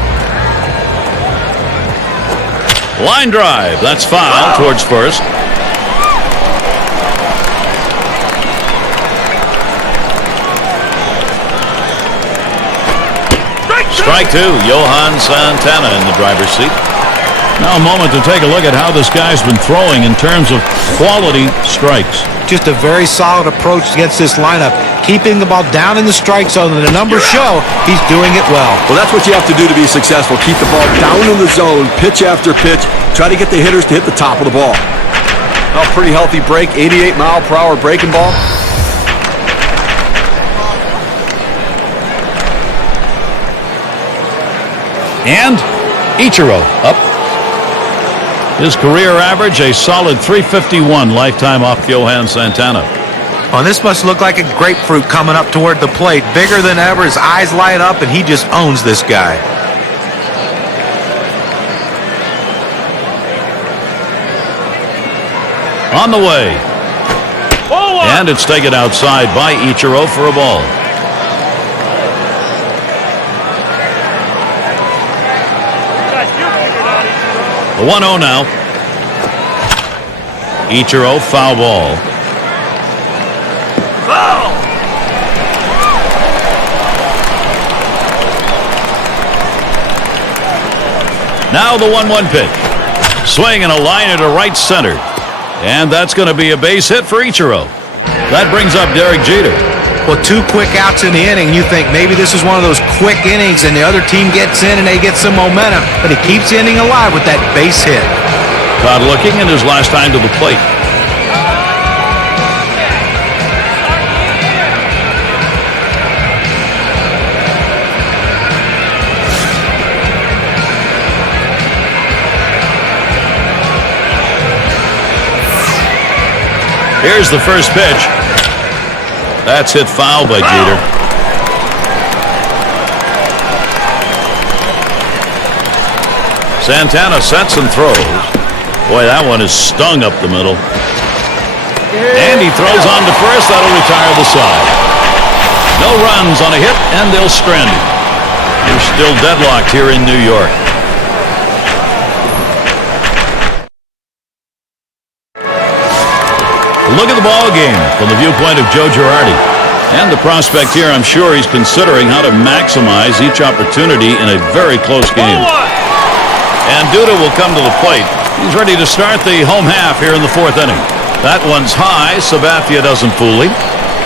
Line drive. That's foul towards first. Strike two. Johan Santana in the driver's seat. Now a moment to take a look at how this guy's been throwing in terms of quality strikes. Just a very solid approach against this lineup. Keeping the ball down in the strike zone, and the numbers show he's doing it well. Well, that's what you have to do to be successful. Keep the ball down in the zone, pitch after pitch. Try to get the hitters to hit the top of the ball. A pretty healthy break, 88-mile-per-hour breaking ball. And Ichiro up. His career average, a solid .351 lifetime off Johan Santana. Oh, this must look like a grapefruit coming up toward the plate. Bigger than ever, his eyes light up, and he just owns this guy. On the way. And it's taken outside by Ichiro for a ball. The 1-0 now. Ichiro, foul ball. Now the 1-1 pitch. Swing and a liner to right center. And that's going to be a base hit for Ichiro. That brings up Derek Jeter. Well, 2 quick outs in the inning. You think maybe this is one of those quick innings and the other team gets in and they get some momentum. But he keeps the inning alive with that base hit. Todd looking in his last time to the plate. Here's the first pitch. That's hit foul by Jeter. Santana sets and throws. Boy, that one is stung up the middle. And he throws on to first. That'll retire the side. No runs on a hit, and they'll strand him. They're still deadlocked here in New York. Look at the ball game from the viewpoint of Joe Girardi. And the prospect here, I'm sure he's considering how to maximize each opportunity in a very close game. And Duda will come to the plate. He's ready to start the home half here in the 4th inning. That one's high. Sabathia doesn't fool him.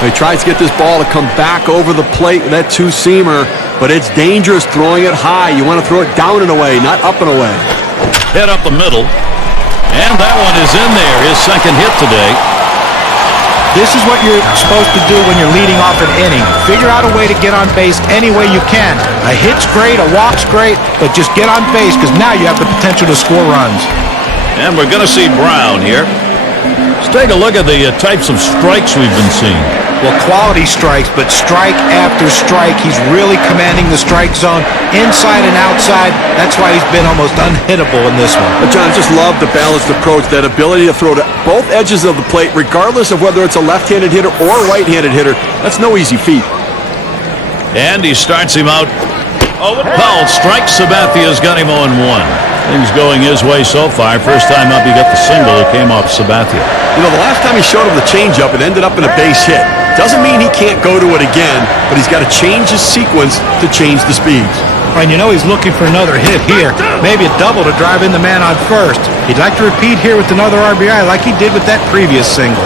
He tries to get this ball to come back over the plate, that two-seamer, but it's dangerous throwing it high. You want to throw it down and away, not up and away. Hit up the middle. And that one is in there, his second hit today. This is what you're supposed to do when you're leading off an inning. Figure out a way to get on base any way you can. A hit's great, a walk's great, but just get on base because now you have the potential to score runs. And we're going to see Brown here. Let's take a look at the types of strikes we've been seeing. Well, quality strikes, but strike after strike. He's really commanding the strike zone inside and outside. That's why he's been almost unhittable in this one. But John, I just love the balanced approach, that ability to throw to both edges of the plate, regardless of whether it's a left-handed hitter or a right-handed hitter. That's no easy feat. And he starts him out. Foul strike. Sabathia's got him 0-1. Things going his way so far. First time up, he got the single that came off Sabathia. You know, the last time he showed him the changeup, it ended up in a base hit. Doesn't mean he can't go to it again, but he's got to change his sequence to change the speeds. And you know he's looking for another hit here. Maybe a double to drive in the man on first. He'd like to repeat here with another RBI like he did with that previous single.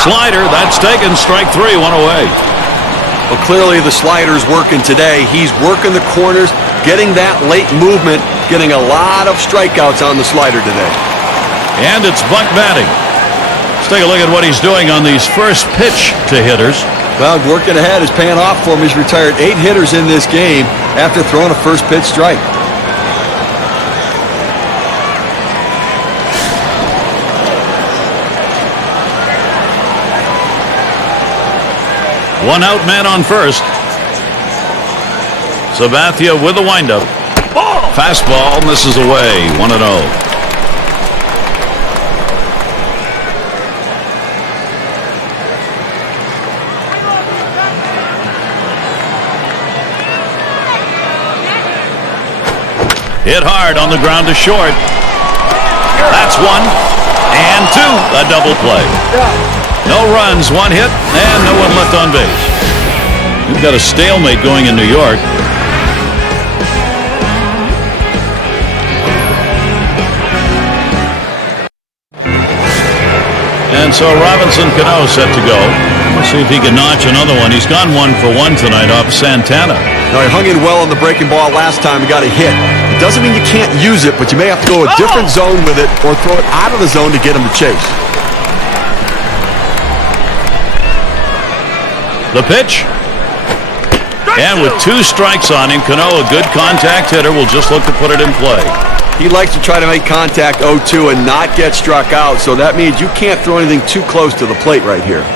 Slider, that's taken. Strike 3, one away. Well, clearly the slider's working today. He's working the corners, getting that late movement, getting a lot of strikeouts on the slider today. And it's bunt batting. Let's take a look at what he's doing on these first pitch to hitters. Well, working ahead is paying off for him. He's retired 8 hitters in this game after throwing a first pitch strike. One out, man on first. Sabathia with the windup. Fastball misses away. 1-0. Hit hard on the ground to short. That's 1 and 2. A double play. No runs, 1 hit, and no one left on base. We've got a stalemate going in New York. And so Robinson Cano set to go. Let's see if he can notch another one. He's gone 1 for 1 tonight off Santana. Now, he hung in well on the breaking ball last time. He got a hit. It doesn't mean you can't use it, but you may have to go a different zone with it or throw it out of the zone to get him to chase. The pitch. And with 2 strikes on him, Cano, a good contact hitter, will just look to put it in play. He likes to try to make contact 0-2 and not get struck out, so that means you can't throw anything too close to the plate right here.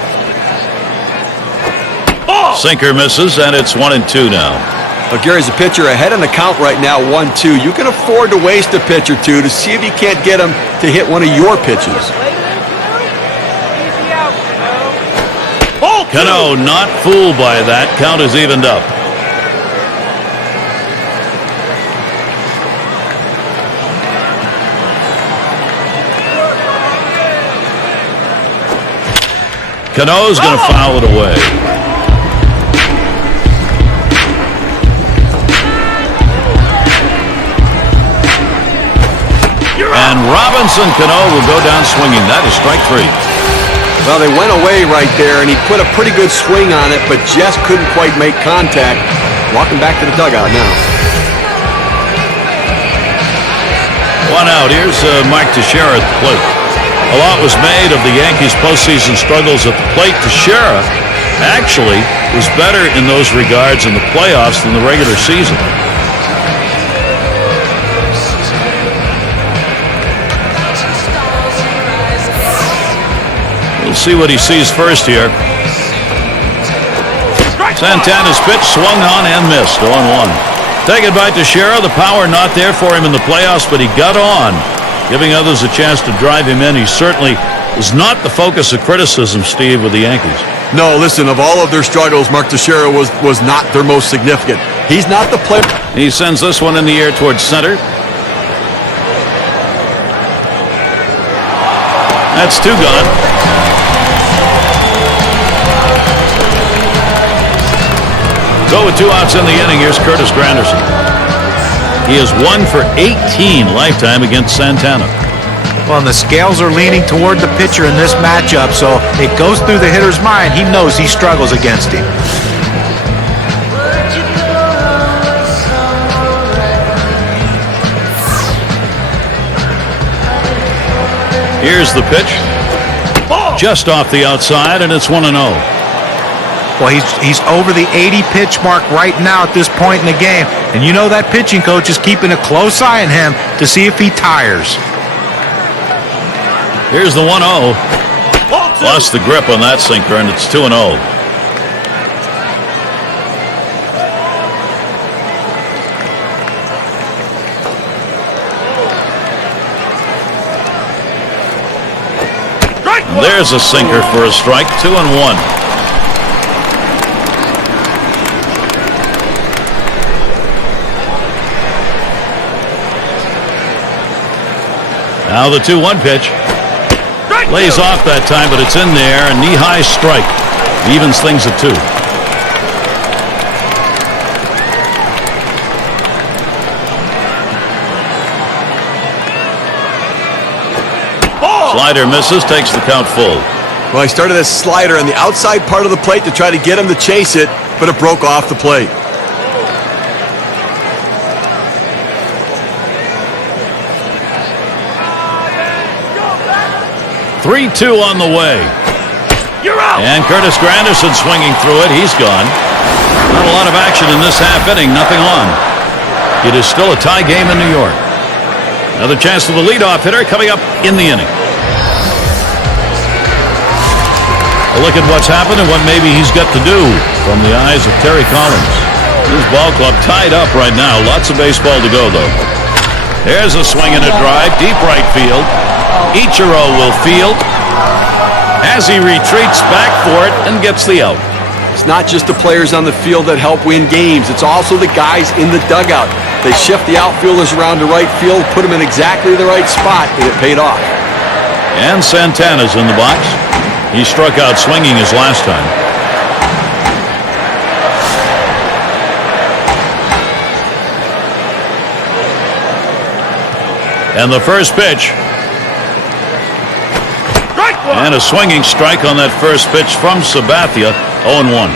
Sinker misses, and it's 1-2 now. Well, Gary's a pitcher ahead in the count right now, 1-2. You can afford to waste a pitch or two to see if you can't get him to hit one of your pitches. Cano not fooled by that. Count is evened up. Cano's going to foul it away. And Robinson Cano will go down swinging. That is strike 3. Well, they went away right there, and he put a pretty good swing on it, but just couldn't quite make contact. Walking back to the dugout now. 1 out. Here's Mike Teixeira at the plate. A lot was made of the Yankees' postseason struggles at the plate. Teixeira actually was better in those regards in the playoffs than the regular season. We'll see what he sees first here. Santana's pitch swung on and missed. 0-1. Taken by Teixeira. The power not there for him in the playoffs, but he got on, giving others a chance to drive him in. He certainly was not the focus of criticism, Steve, with the Yankees. No, listen, of all of their struggles, Mark Teixeira was not their most significant. He's not the player. He sends this one in the air towards center. That's 2 gone. So with 2 outs in the inning, here's Curtis Granderson. He is 1 for 18 lifetime against Santana. Well, and the scales are leaning toward the pitcher in this matchup, so it goes through the hitter's mind. He knows he struggles against him. Here's the pitch. Just off the outside, and it's 1-0. Well, he's over the 80-pitch mark right now at this point in the game. And you know that pitching coach is keeping a close eye on him to see if he tires. Here's the 1-0. Lost the grip on that sinker, and it's 2-0. There's a sinker for a strike. 2-1. Now the 2-1 pitch. Lays off that time, but it's in there. A knee-high strike. Evens things at 2. Slider misses, takes the count full. Well, he started this slider on the outside part of the plate to try to get him to chase it, but it broke off the plate. 3-2 on the way. You're out. And Curtis Granderson swinging through it. He's gone. Not a lot of action in this half inning. Nothing on. It is still a tie game in New York. Another chance for the leadoff hitter coming up in the inning. A look at what's happened and what maybe he's got to do from the eyes of Terry Collins. His ball club tied up right now. Lots of baseball to go, though. There's a swing and a drive. Deep right field. Ichiro will field as he retreats back for it and gets the out. It's not just the players on the field that help win games. It's also the guys in the dugout. They shift the outfielders around to right field, put them in exactly the right spot, and it paid off. And Santana's in the box. He struck out swinging his last time. And the first pitch. And a swinging strike on that first pitch from Sabathia. 0-1.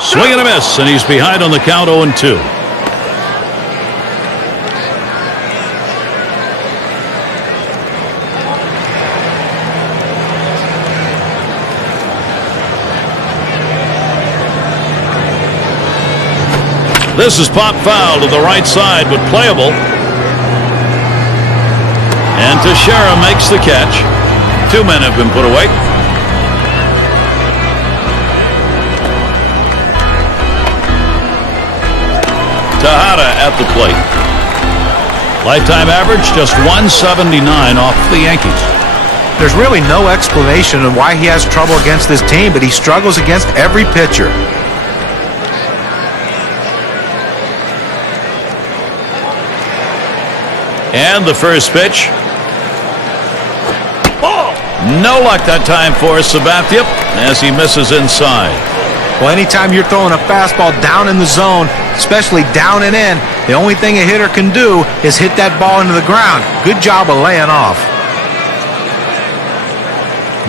Swing and a miss, and he's behind on the count. 0-2. This is pop foul to the right side, but playable. And Teixeira makes the catch. 2 men have been put away. Tejada at the plate. Lifetime average just 179 off the Yankees. There's really no explanation on why he has trouble against this team, but he struggles against every pitcher. And the first pitch. Ball. No luck that time for Sabathia as he misses inside. Well, anytime you're throwing a fastball down in the zone, especially down and in, the only thing a hitter can do is hit that ball into the ground. Good job of laying off.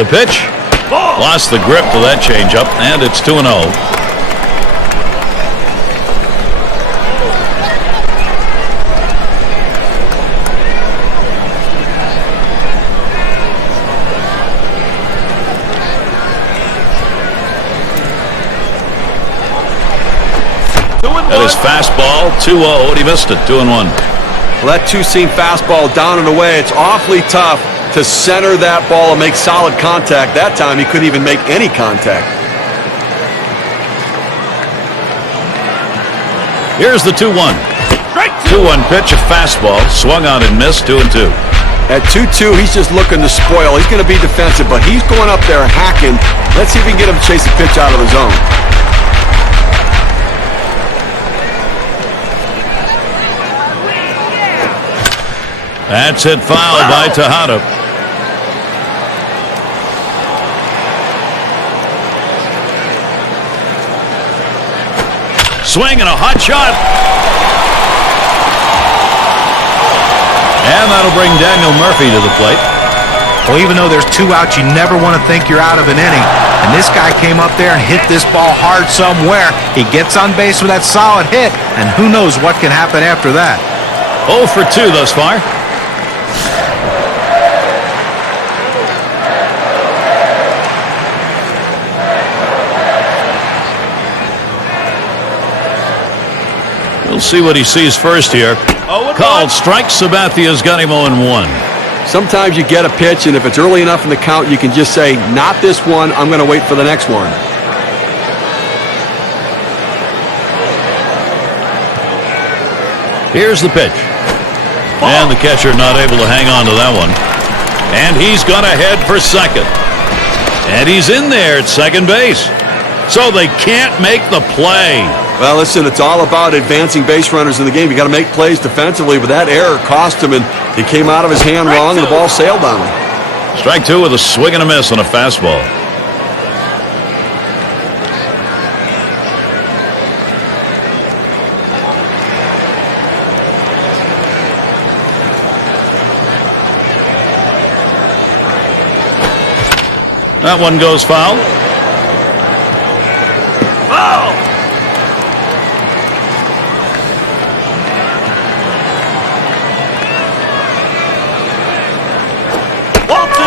The pitch. Ball. Lost the grip to that changeup, and it's 2-0. That is fastball, 2-0, and he missed it, 2-1. Well, that two-seam fastball down and away, it's awfully tough to center that ball and make solid contact. That time he couldn't even make any contact. Here's the 2-1. 2-1 pitch, a fastball, swung on and missed, 2-2. At 2-2, he's just looking to spoil. He's going to be defensive, but he's going up there hacking. Let's see if we can get him to chase the pitch out of the zone. That's hit foul by Tejada. Swing and a hot shot. And that'll bring Daniel Murphy to the plate. Well, even though there's 2 outs, you never want to think you're out of an inning. And this guy came up there and hit this ball hard somewhere. He gets on base with that solid hit, and who knows what can happen after that. 0 for 2 thus far. We'll see what he sees first here. Called strike. Sabathia's got him 0-1. Sometimes you get a pitch, and if it's early enough in the count, you can just say, not this one, I'm going to wait for the next one. Here's the pitch. And the catcher not able to hang on to that one. And he's gone ahead for second. And he's in there at second base. So they can't make the play. Well, listen, it's all about advancing base runners in the game. You got to make plays defensively, but that error cost him, and he came out of his hand wrong, and the ball sailed on him. Strike 2 with a swing and a miss on a fastball. That one goes foul. Foul!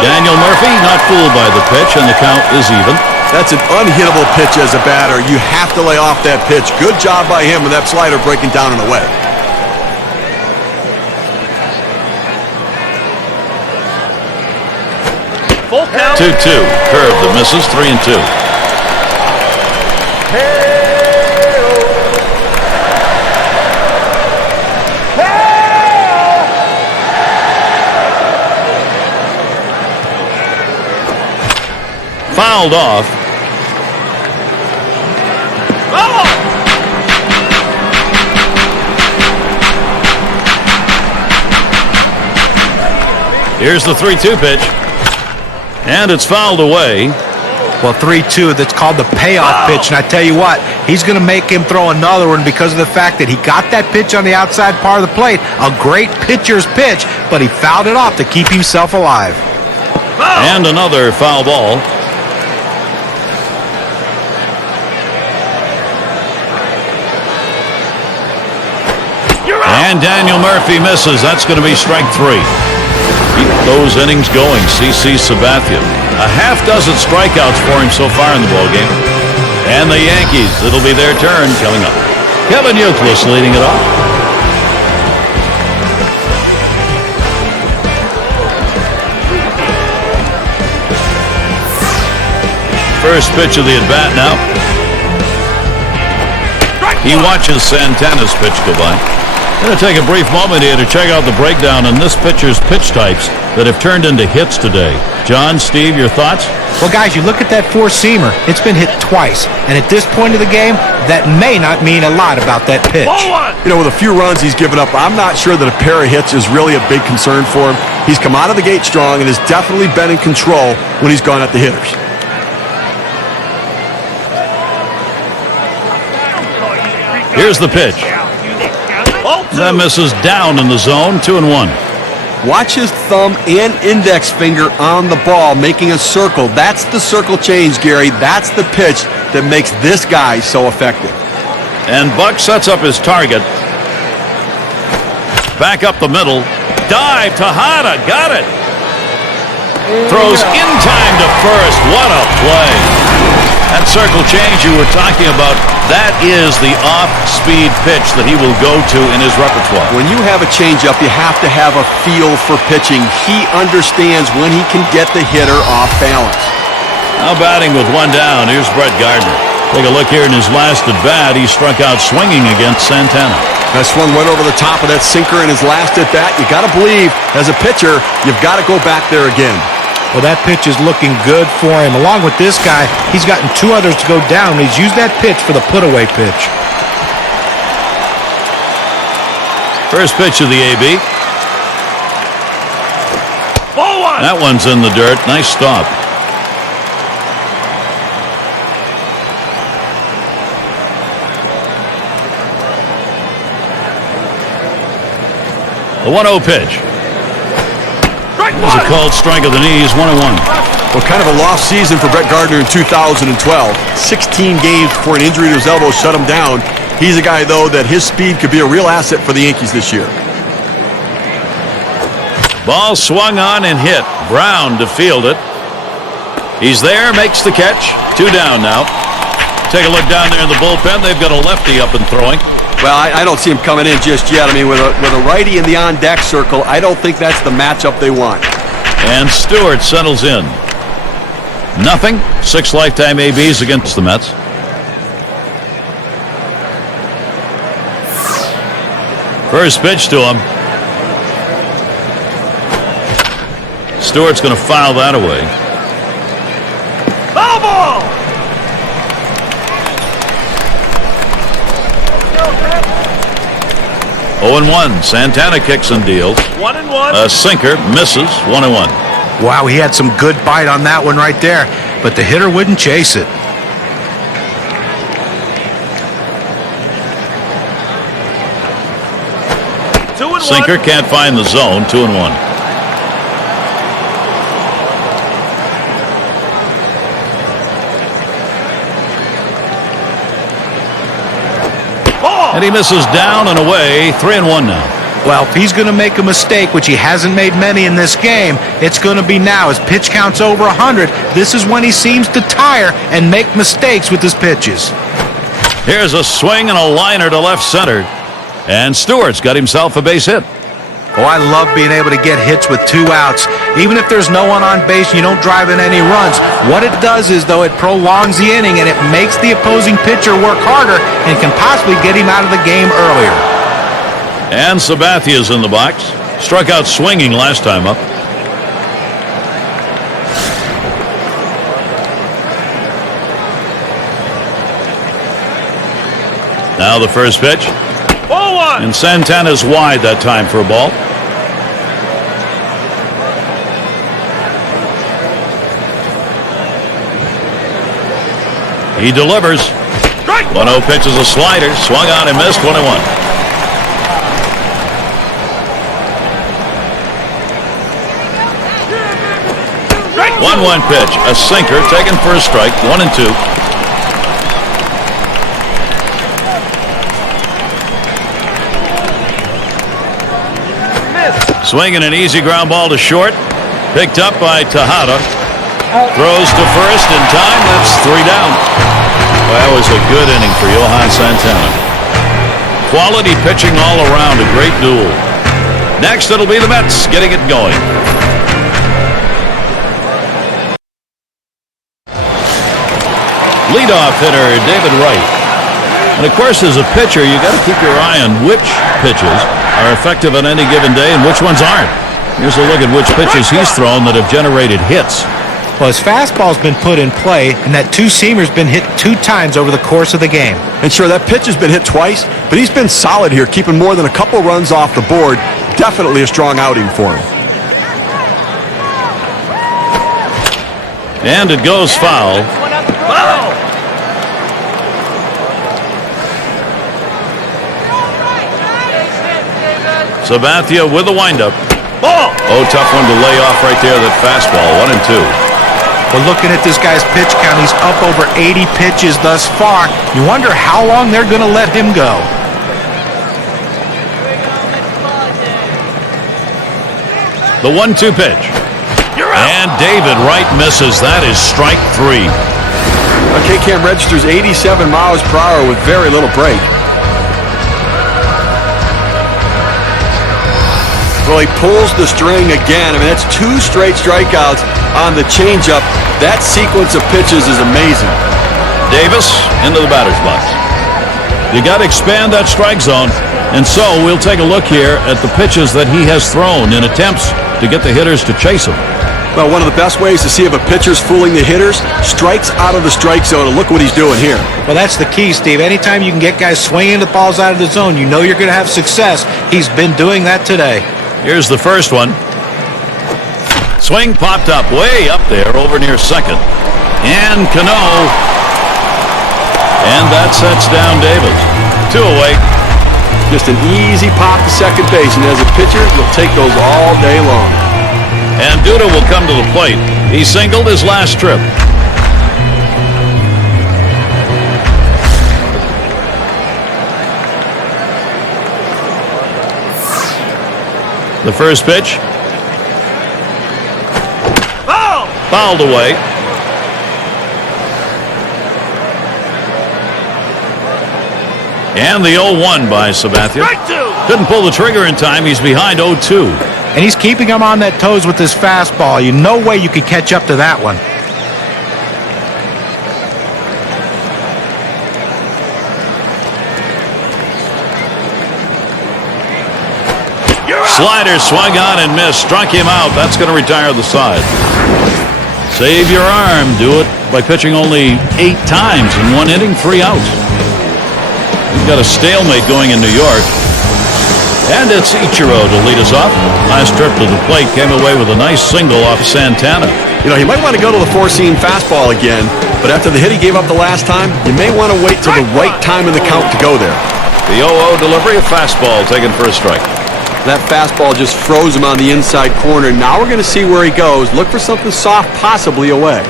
Daniel Murphy not fooled by the pitch, and the count is even. That's an unhittable pitch as a batter. You have to lay off that pitch. Good job by him with that slider breaking down and away. Full count. 2-2. Curve that misses. 3-2. Fouled off. Here's the 3-2 pitch. And it's fouled away. Well, 3-2, that's called the payoff pitch. And I tell you what, he's going to make him throw another one because of the fact that he got that pitch on the outside part of the plate. A great pitcher's pitch, but he fouled it off to keep himself alive. And another foul ball. And Daniel Murphy misses. That's going to be strike 3. Keep those innings going, CC Sabathia. A half dozen strikeouts for him so far in the ballgame. And the Yankees, it'll be their turn coming up. Kevin Youkilis leading it off. First pitch of the at-bat now. He watches Santana's pitch go by. Going to take a brief moment here to check out the breakdown on this pitcher's pitch types that have turned into hits today. John, Steve, your thoughts? Well, guys, you look at that four-seamer. It's been hit twice. And at this point of the game, that may not mean a lot about that pitch. You know, with a few runs he's given up, I'm not sure that a pair of hits is really a big concern for him. He's come out of the gate strong and has definitely been in control when he's gone at the hitters. Here's the pitch. That misses down in the zone. 2-1. Watch his thumb and index finger on the ball, making a circle. That's the circle change, Gary. That's the pitch that makes this guy so effective. And Buck sets up his target. Back up the middle. Dive. Tejada got it. Throws in time to first. What a play. That circle change you were talking about, that is the off-speed pitch that he will go to in his repertoire. When you have a changeup, you have to have a feel for pitching. He understands when he can get the hitter off balance. Now batting with one down, here's Brett Gardner. Take a look here in his last at-bat. He struck out swinging against Santana. That swung right over the top of that sinker in his last at-bat. You got to believe, as a pitcher, you've got to go back there again. Well, that pitch is looking good for him. Along with this guy, he's gotten two others to go down. He's used that pitch for the put-away pitch. First pitch of the AB. Ball one. That one's in the dirt. Nice stop. The 1-0 pitch. There's a called strike of the knees, 1-1. Well, kind of a lost season for Brett Gardner in 2012. 16 games before an injury to his elbow shut him down. He's a guy, though, that his speed could be a real asset for the Yankees this year. Ball swung on and hit. Brown to field it. He's there, makes the catch. 2 down now. Take a look down there in the bullpen. They've got a lefty up and throwing. Well, I don't see him coming in just yet. I mean, with a righty in the on-deck circle, I don't think that's the matchup they want. And Stewart settles in. Nothing. 6 lifetime ABs against the Mets. First pitch to him. Stewart's going to foul that away. Foul ball! 0-1. Santana kicks and deals. 1-1. A sinker misses. 1-1. Wow, he had some good bite on that one right there, but the hitter wouldn't chase it. Sinker can't find the zone. 2-1. And he misses down and away. 3-1 now. Well, if he's going to make a mistake, which he hasn't made many in this game, it's going to be now. His pitch count's over 100. This is when he seems to tire and make mistakes with his pitches. Here's a swing and a liner to left center. And Stewart's got himself a base hit. Oh, I love being able to get hits with 2 outs. Even if there's no one on base and you don't drive in any runs, what it does is, though, it prolongs the inning and it makes the opposing pitcher work harder and can possibly get him out of the game earlier. And Sabathia's in the box. Struck out swinging last time up. Now the first pitch. Ball 1. And Santana's wide that time for a ball. He delivers. 1-0 pitch is a slider. Swung on and missed. 21. Strike 1-1 pitch. A sinker taken for a strike. 1-2. Swinging an easy ground ball to short. Picked up by Tejada. Throws to first in time. That's 3 down. Well, that was a good inning for Johan Santana. Quality pitching all around. A great duel. Next, it'll be the Mets getting it going. Leadoff hitter David Wright. And of course, as a pitcher, you got to keep your eye on which pitches are effective on any given day and which ones aren't. Here's a look at which pitches he's thrown that have generated hits. Well, his fastball's been put in play, and that 2-seamer's been hit 2 times over the course of the game. And sure, that pitch has been hit twice, but he's been solid here, keeping more than a couple runs off the board. Definitely a strong outing for him. And it goes foul. Sabathia with the windup. Ball. Oh, tough one to lay off right there, that fastball. 1-2. But looking at this guy's pitch count, he's up over 80 pitches thus far. You wonder how long they're going to let him go. The 1-2 pitch. And David Wright misses. That is strike 3. K-Cam registers 87 miles per hour with very little break. Well, he pulls the string again. I mean, that's 2 straight strikeouts on the changeup. That sequence of pitches is amazing. Davis into the batter's box. You got to expand that strike zone. And so we'll take a look here at the pitches that he has thrown in attempts to get the hitters to chase him. Well, one of the best ways to see if a pitcher's fooling the hitters, strikes out of the strike zone, and look what he's doing here. Well, that's the key, Steve. Anytime you can get guys swinging the balls out of the zone, you know you're going to have success. He's been doing that today. Here's the first one. Swing popped up way up there over near second. And Cano. And that sets down Davis. 2 away. Just an easy pop to second base, and as a pitcher, you'll take those all day long. And Duda will come to the plate. He singled his last trip. The first pitch. Ball. Fouled away. And the 0-1 by Sabathia. Strike 2. Couldn't pull the trigger in time. He's behind 0-2. And he's keeping him on that toes with his fastball. You no way you could catch up to that one. Slider swung on and missed. Struck him out. That's going to retire the side. Save your arm. Do it by pitching only 8 times in 1 inning, 3 outs. We've got a stalemate going in New York. And it's Ichiro to lead us off. Last trip to the plate came away with a nice single off Santana. You know, he might want to go to the 4-seam fastball again, but after the hit he gave up the last time, you may want to wait till the right time in the count to go there. The 0-0 delivery, a fastball taken for a strike. That fastball just froze him on the inside corner. Now we're going to see where he goes. Look for something soft, possibly away.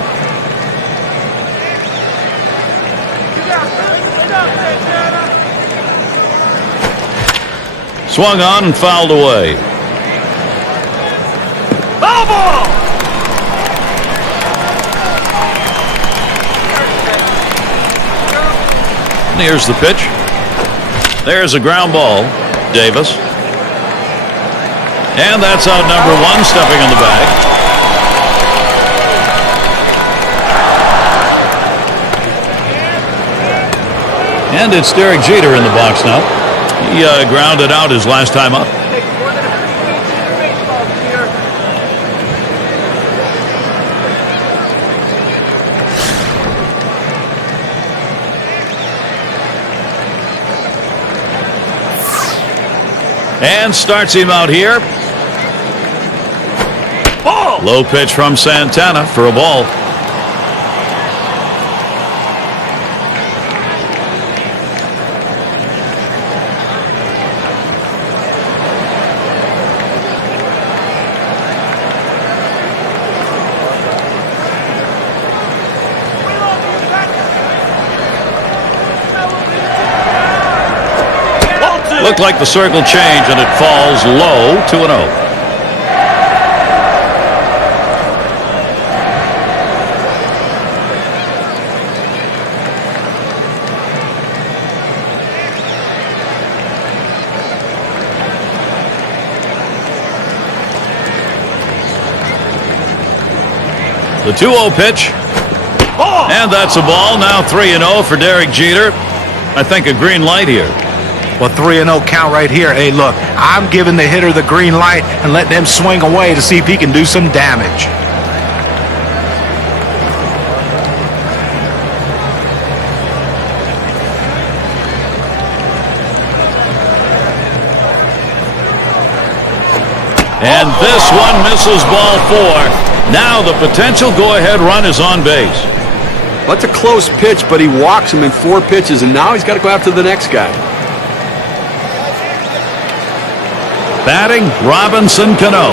Swung on and fouled away. Foul ball! And here's the pitch. There's a ground ball. Davis. And that's out number one, stepping in the bag. And it's Derek Jeter in the box now. He grounded out his last time up. Takes more than a few games to win baseball, Jeter. And starts him out here. Ball! Low pitch from Santana for a ball. Looked like the circle change, and it falls low, 2-0. The 2-0 pitch. Ball! And that's a ball. Now 3-0 for Derek Jeter. I think a green light here. Well, 3-0 count right here. Hey, look, I'm giving the hitter the green light and letting him swing away to see if he can do some damage. And this one misses ball 4. Now the potential go-ahead run is on base. That's a close pitch, but he walks him in 4 pitches, and now he's got to go after the next guy. Batting, Robinson Cano.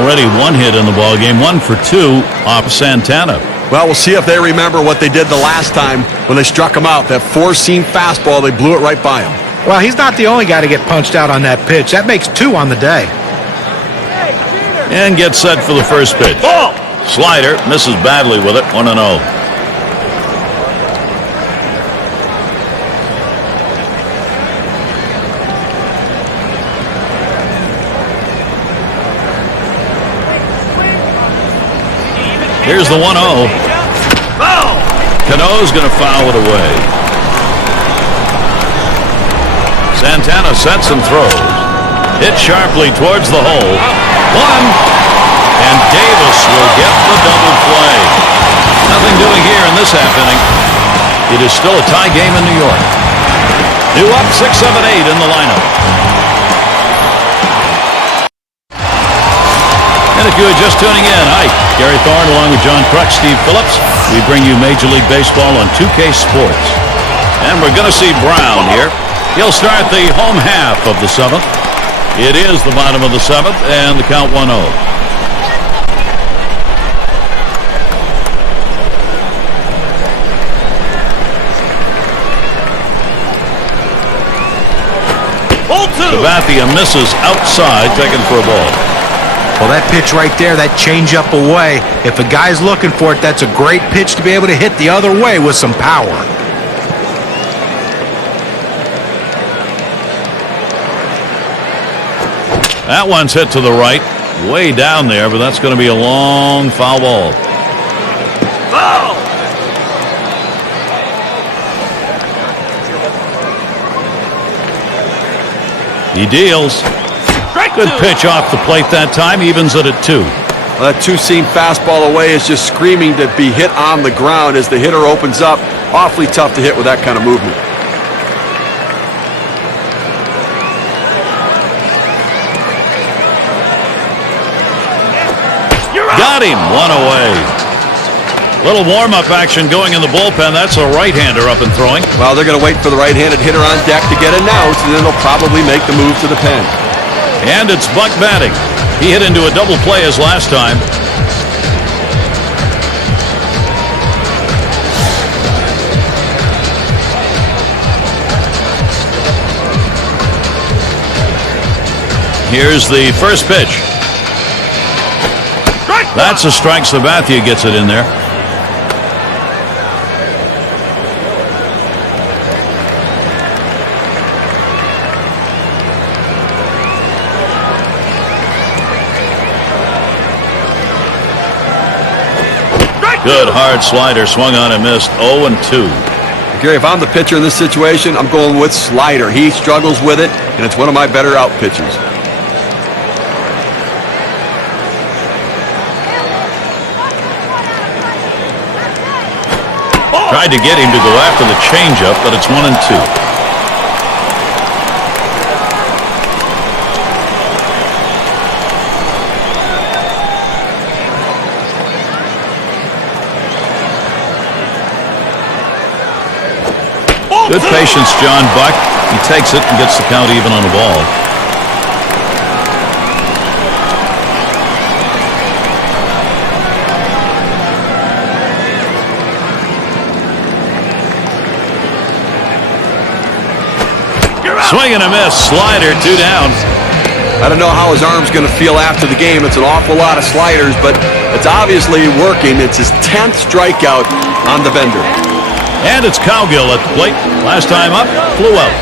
Already 1 hit in the ballgame, 1 for 2 off Santana. Well, we'll see if they remember what they did the last time when they struck him out. That 4-seam fastball, they blew it right by him. Well, he's not the only guy to get punched out on that pitch. That makes 2 on the day. And gets set for the first pitch. Ball! Slider misses badly with it, 1-0. Here's the 1-0. Foul! Cano's going to foul it away. Santana sets and throws. Hit sharply towards the hole. 1. And Davis will get the double play. Nothing doing here in this half inning. It is still a tie game in New York. New up 6, 7, 8 in the lineup. And if you are just tuning in, hi, Gary Thorne along with John Kruk, Steve Phillips. We bring you Major League Baseball on 2K Sports. And we're going to see Brown here. He'll start the home half of the 7th. It is the bottom of the 7th, and the count 1-0. Ball 2! Sabathia misses outside, taken for a ball. Well, that pitch right there, that changeup away, if a guy's looking for it, that's a great pitch to be able to hit the other way with some power. That one's hit to the right, way down there, but that's going to be a long foul ball. Foul! He deals. Good pitch off the plate that time, evens it at 2. Well, that 2-seam fastball away is just screaming to be hit on the ground as the hitter opens up. Awfully tough to hit with that kind of movement. Got him, 1 away. Little warm-up action going in the bullpen. That's a right-hander up and throwing. Well, they're going to wait for the right-handed hitter on deck to get announced, and then they'll probably make the move to the pen. And it's Buck batting. He hit into a double play as last time. Here's the first pitch. That's a strike. Sabathia gets it in there. Good hard slider, swung on and missed. 0-2. Gary, if I'm the pitcher in this situation, I'm going with slider. He struggles with it, and it's one of my better out pitches. Tried to get him to go after the changeup, but it's 1-2. Good patience, John Buck. He takes it and gets the count even on the ball. Swing and a miss. Slider, 2 down. I don't know how his arm's going to feel after the game. It's an awful lot of sliders, but it's obviously working. It's his 10th strikeout on the Bender. And it's Cowgill at the plate. Last time up, flew out.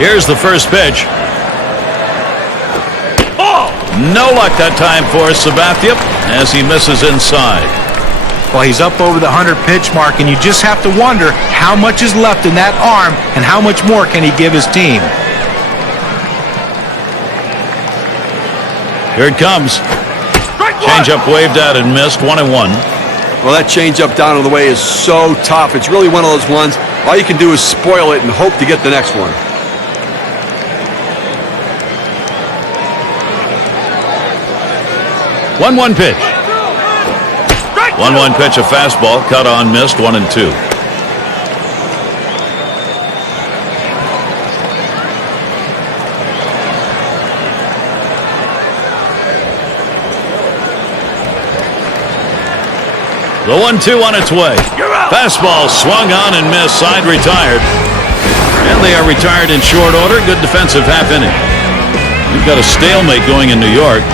Here's the first pitch. No luck that time for Sabathia as he misses inside. Well, he's up over the 100 pitch mark, and you just have to wonder how much is left in that arm and how much more can he give his team. Here it comes. Changeup waved out and missed. 1-1. Well, that changeup down on the way is so tough. It's really one of those ones, all you can do is spoil it and hope to get the next one. One pitch. 1-1 pitch, a fastball, cut on, missed. 1-2. The 1-2 on its way. Fastball swung on and missed. Side retired. And they are retired in short order. Good defensive half inning. We've got a stalemate going in New York.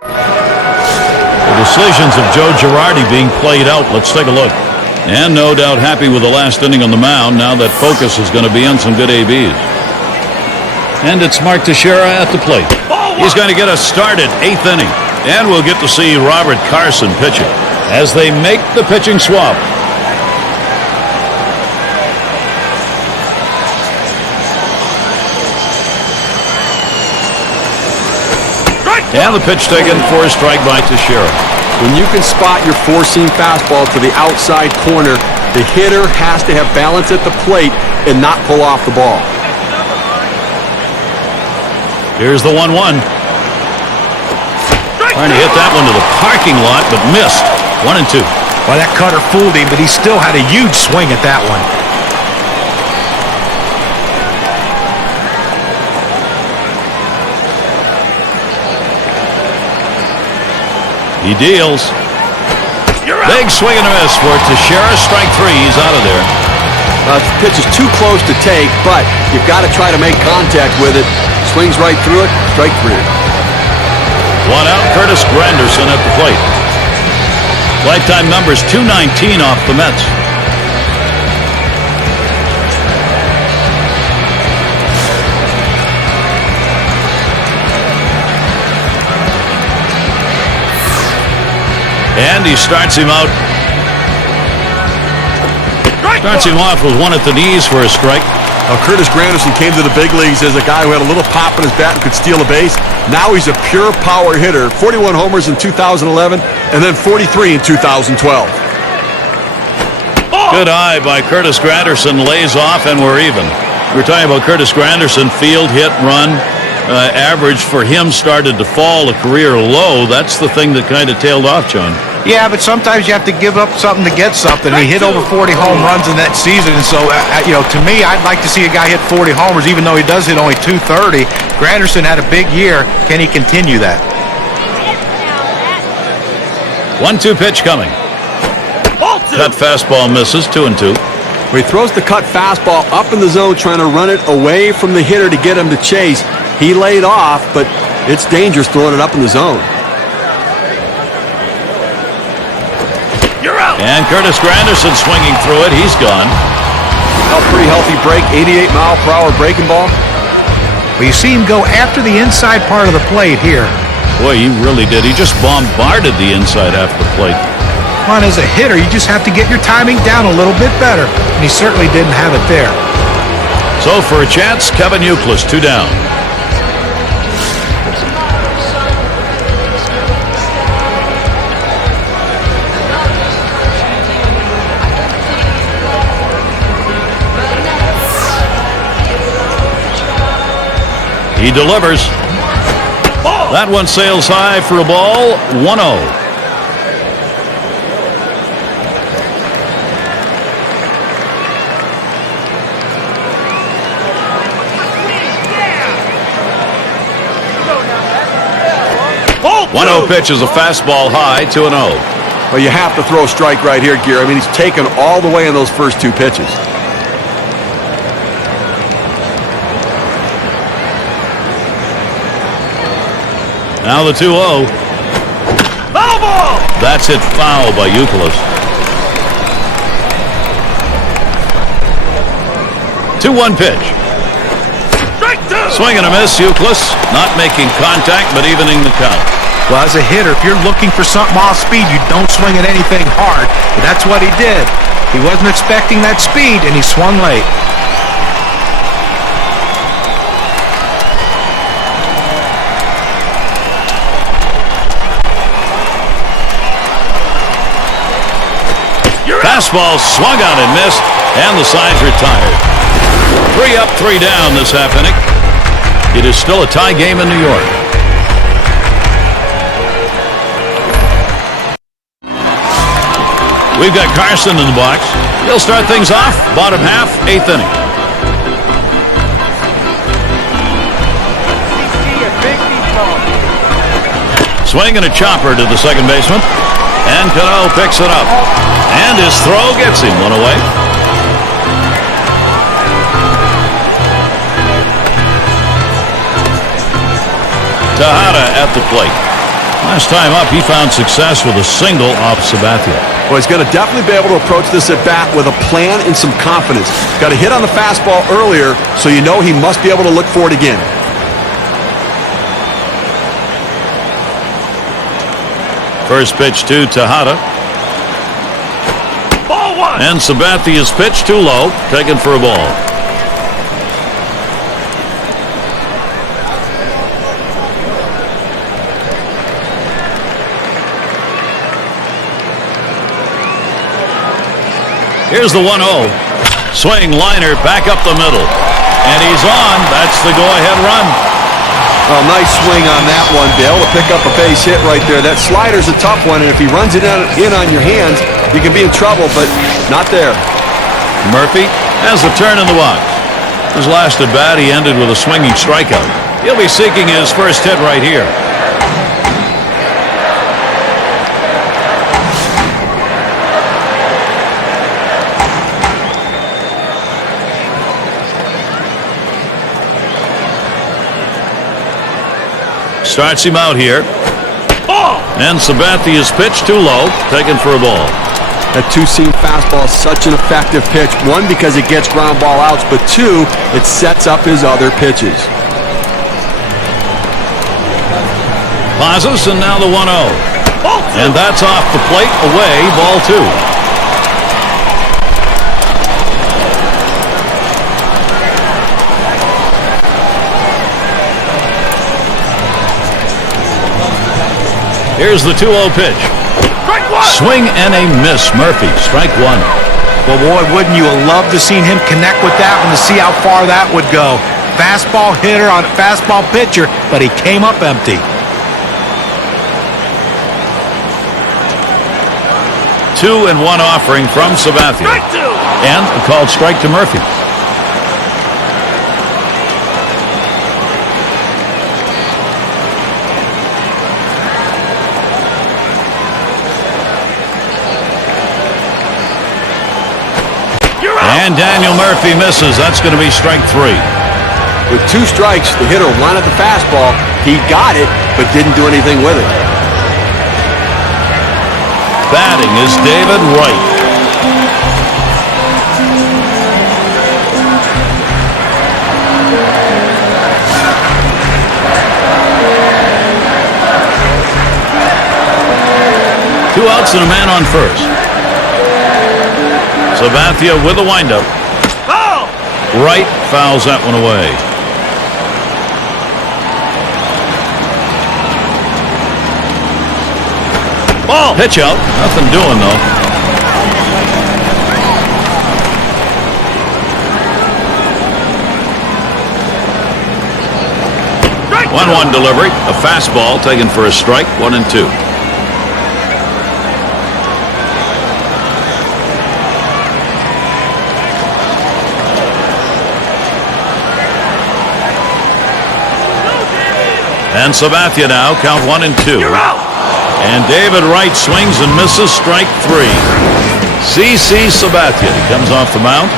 The decisions of Joe Girardi being played out. Let's take a look. And no doubt happy with the last inning on the mound. Now that focus is going to be on some good ABs. And it's Mark Teixeira at the plate. He's going to get us started. 8th inning. And we'll get to see Robert Carson pitching as they make the pitching swap. And the pitch taken for a strike by Teixeira. When you can spot your four-seam fastball to the outside corner, the hitter has to have balance at the plate and not pull off the ball. Here's the 1-1. Trying to hit that one to the parking lot, but missed. 1-2. Well, that cutter fooled him, but he still had a huge swing at that one. He deals. Big swing and a miss for Teixeira. Strike 3. He's out of there. The pitch is too close to take, but you've got to try to make contact with it. Swings right through it. Strike 3. One out. Curtis Granderson at the plate. Lifetime numbers 219 off the Mets. And he starts him out. Starts him off with one at the knees for a strike. Curtis Granderson came to the big leagues as a guy who had a little pop in his bat and could steal a base. Now he's a pure power hitter. 41 homers in 2011 and then 43 in 2012. Good eye by Curtis Granderson. Lays off and we're even. We're talking about Curtis Granderson. Field, hit, run. Average for him started to fall, a career low. That's the thing that kind of tailed off, John. Yeah, but sometimes you have to give up something to get something. He hit over 40 home runs in that season, and so, to me, I'd like to see a guy hit 40 homers, even though he does hit only 230. Granderson had a big year. Can he continue that? 1-2 pitch coming. Ball 2. Cut fastball misses, 2-2. He throws the cut fastball up in the zone, trying to run it away from the hitter to get him to chase. He laid off, but it's dangerous throwing it up in the zone. You're out. And Curtis Granderson swinging through it. He's gone. A pretty healthy break, 88-mile-per-hour breaking ball. Well, you see him go after the inside part of the plate here. Boy, he really did. He just bombarded the inside half of the plate. Come on, as a hitter, you just have to get your timing down a little bit better. And he certainly didn't have it there. So for a chance, Kevin Youkilis, 2 down. He delivers. Ball. That one sails high for a ball. 1-0. Ball 1-0 2. pitch is a fastball high, 2-0. Well, you have to throw a strike right here, Gear. I mean, he's taken all the way in those first 2 pitches. Now the 2-0. Foul ball. That's hit foul by Youkilis. 2-1 pitch. Strike 2. Swing and a miss. Youkilis not making contact, but evening the count. Well, as a hitter, if you're looking for something off speed, you don't swing at anything hard. But that's what he did. He wasn't expecting that speed, and he swung late. Fastball swung on and missed, and the side's retired. 3 up, 3 down this half inning. It is still a tie game in New York. We've got Carson in the box. He'll start things off. Bottom half, 8th inning. Swing and a chopper to the second baseman. And Cano picks it up. And his throw gets him 1 away. Tejada at the plate. Last time up, he found success with a single off Sabathia. Well, he's going to definitely be able to approach this at-bat with a plan and some confidence. Got a hit on the fastball earlier, so you know he must be able to look for it again. First pitch to Tejada. Ball 1. And Sabathia's pitch too low, taken for a ball. Here's the 1-0. Swing, liner, back up the middle. And he's on. That's the go-ahead run. Oh, nice swing on that one. Be able to pick up a base hit right there. That slider's a tough one, and if he runs it in on your hands, you can be in trouble, but not there. Murphy has the turn in the box. His last at bat, he ended with a swinging strikeout. He'll be seeking his first hit right here. Starts him out here. Ball. And Sabathia's pitch too low, taken for a ball. That two-seam fastball is such an effective pitch. 1, because it gets ground ball outs, but 2, it sets up his other pitches. Pauses, and now the 1-0. Ball 2. And that's off the plate, away, ball 2. Here's the 2-0 pitch. Strike 1. Swing and a miss. Murphy, strike 1. Well, boy, wouldn't you have loved to seen him connect with that one to see how far that would go. Fastball hitter on a fastball pitcher, but he came up empty. 2-1 offering from Sabathia. Strike 2. And a called strike to Murphy. And Daniel Murphy misses. That's going to be strike 3. With 2 strikes, the hitter will line up the fastball. He got it, but didn't do anything with it. Batting is David Wright. Two outs and a man on first. Sabathia with a windup. Foul! Wright fouls that one away. Ball! Pitch out. Nothing doing, though. Strike 1-1 delivery. A fastball taken for a strike. 1-2. And Sabathia now. Count 1-2. You're out! And David Wright swings and misses. Strike 3. CC Sabathia comes off the mound.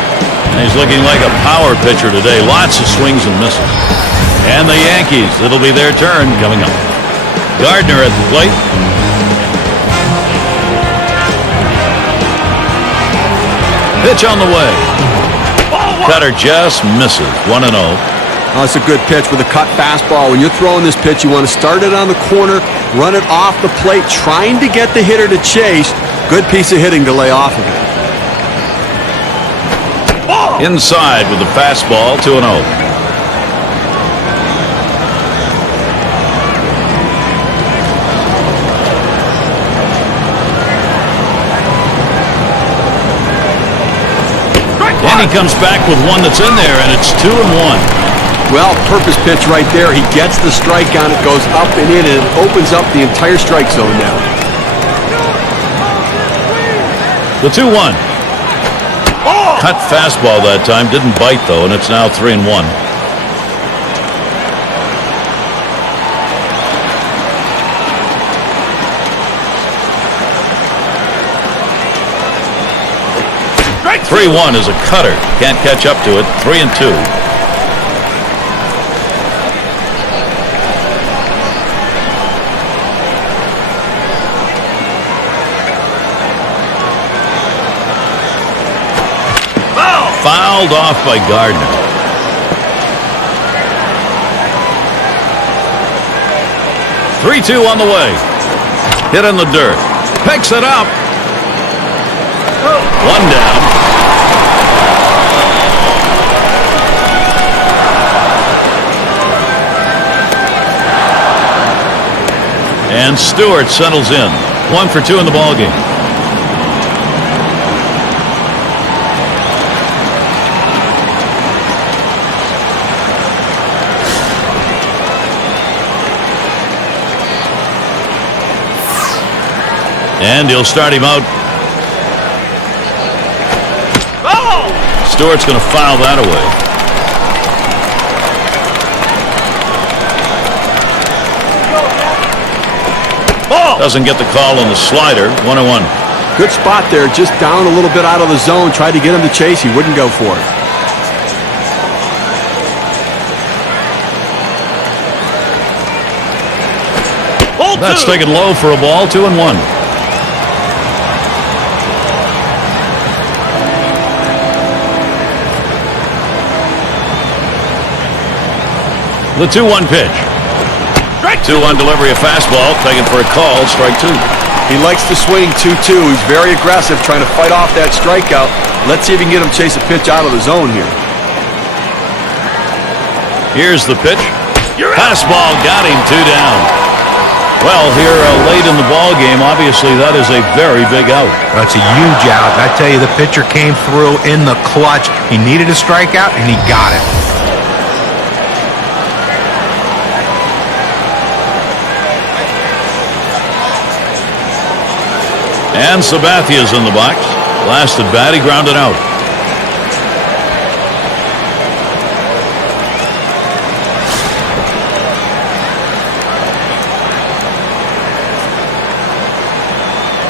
And he's looking like a power pitcher today. Lots of swings and misses. And the Yankees, it'll be their turn coming up. Gardner at the plate. Pitch on the way. Cutter just misses. 1-0. Oh, it's a good pitch with a cut fastball. When you're throwing this pitch, you want to start it on the corner, run it off the plate, trying to get the hitter to chase. Good piece of hitting to lay off of it. Inside with the fastball. 2-0. And he comes back with one that's in there, and it's 2-1. Well, purpose pitch right there. He gets the strike on it, goes up and in, and it opens up the entire strike zone now. The 2-1. Cut fastball that time. Didn't bite, though, and it's now 3-1. Strike 3-1 is a cutter. Can't catch up to it. 3-2. Fouled off by Gardner. "3-2 on the way. Hit in the dirt. Picks it up. One down. And Stewart settles in. 1 for 2 in the ballgame. And he'll start him out. Oh! Stewart's going to foul that away. Ball! Doesn't get the call on the slider. 1-1. Good spot there, just down a little bit out of the zone. Tried to get him to chase. He wouldn't go for it. That's taken low for a ball. 2-1. The 2-1 pitch. Strike 2-1 delivery, a fastball taken for a call. Strike 2. He likes to swing 2-2. He's very aggressive, trying to fight off that strikeout. Let's see if he can get him to chase a pitch out of the zone here. Here's the pitch. You're out. Fastball got him. 2 down. Well, here late in the ball game, obviously that is a very big out. That's a huge out. I tell you, the pitcher came through in the clutch. He needed a strikeout, and he got it. And Sabathia's in the box. Last at bat, he grounded out.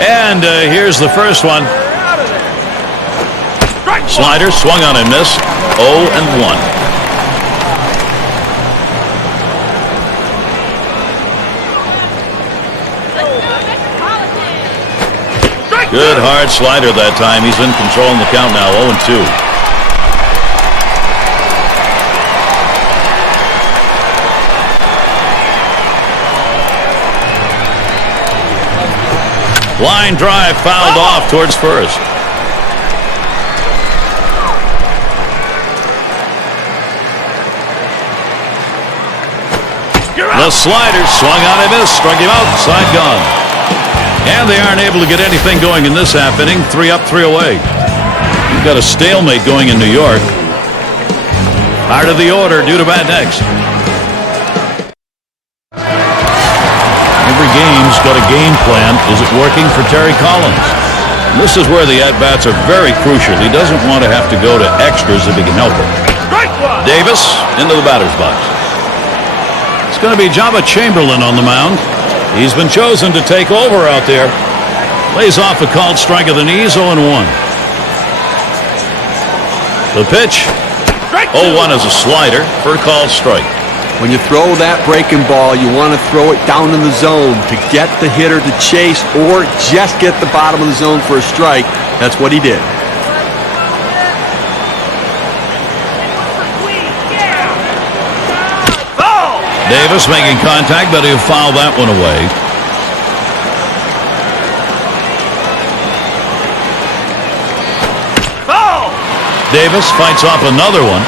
And here's the first one. Slider swung on and missed. 0-1. Good hard slider that time. He's in control in the count now. 0-2. Line drive fouled off towards first. The slider swung on and missed. Struck him out. Side gone. And they aren't able to get anything going in this half inning. 3 up, 3 away. You've got a stalemate going in New York. Heart of the order due to bad next. Every game's got a game plan. Is it working for Terry Collins? And this is where the at-bats are very crucial. He doesn't want to have to go to extras if he can help it. Davis into the batter's box. It's going to be Jabba Chamberlain on the mound. He's been chosen to take over out there. Lays off a called strike of the knees, 0-1. The pitch, 0-1 is a slider for a called strike. When you throw that breaking ball, you want to throw it down in the zone to get the hitter to chase or just get the bottom of the zone for a strike. That's what he did. Davis making contact, but he'll foul that one away. Davis fights off another one.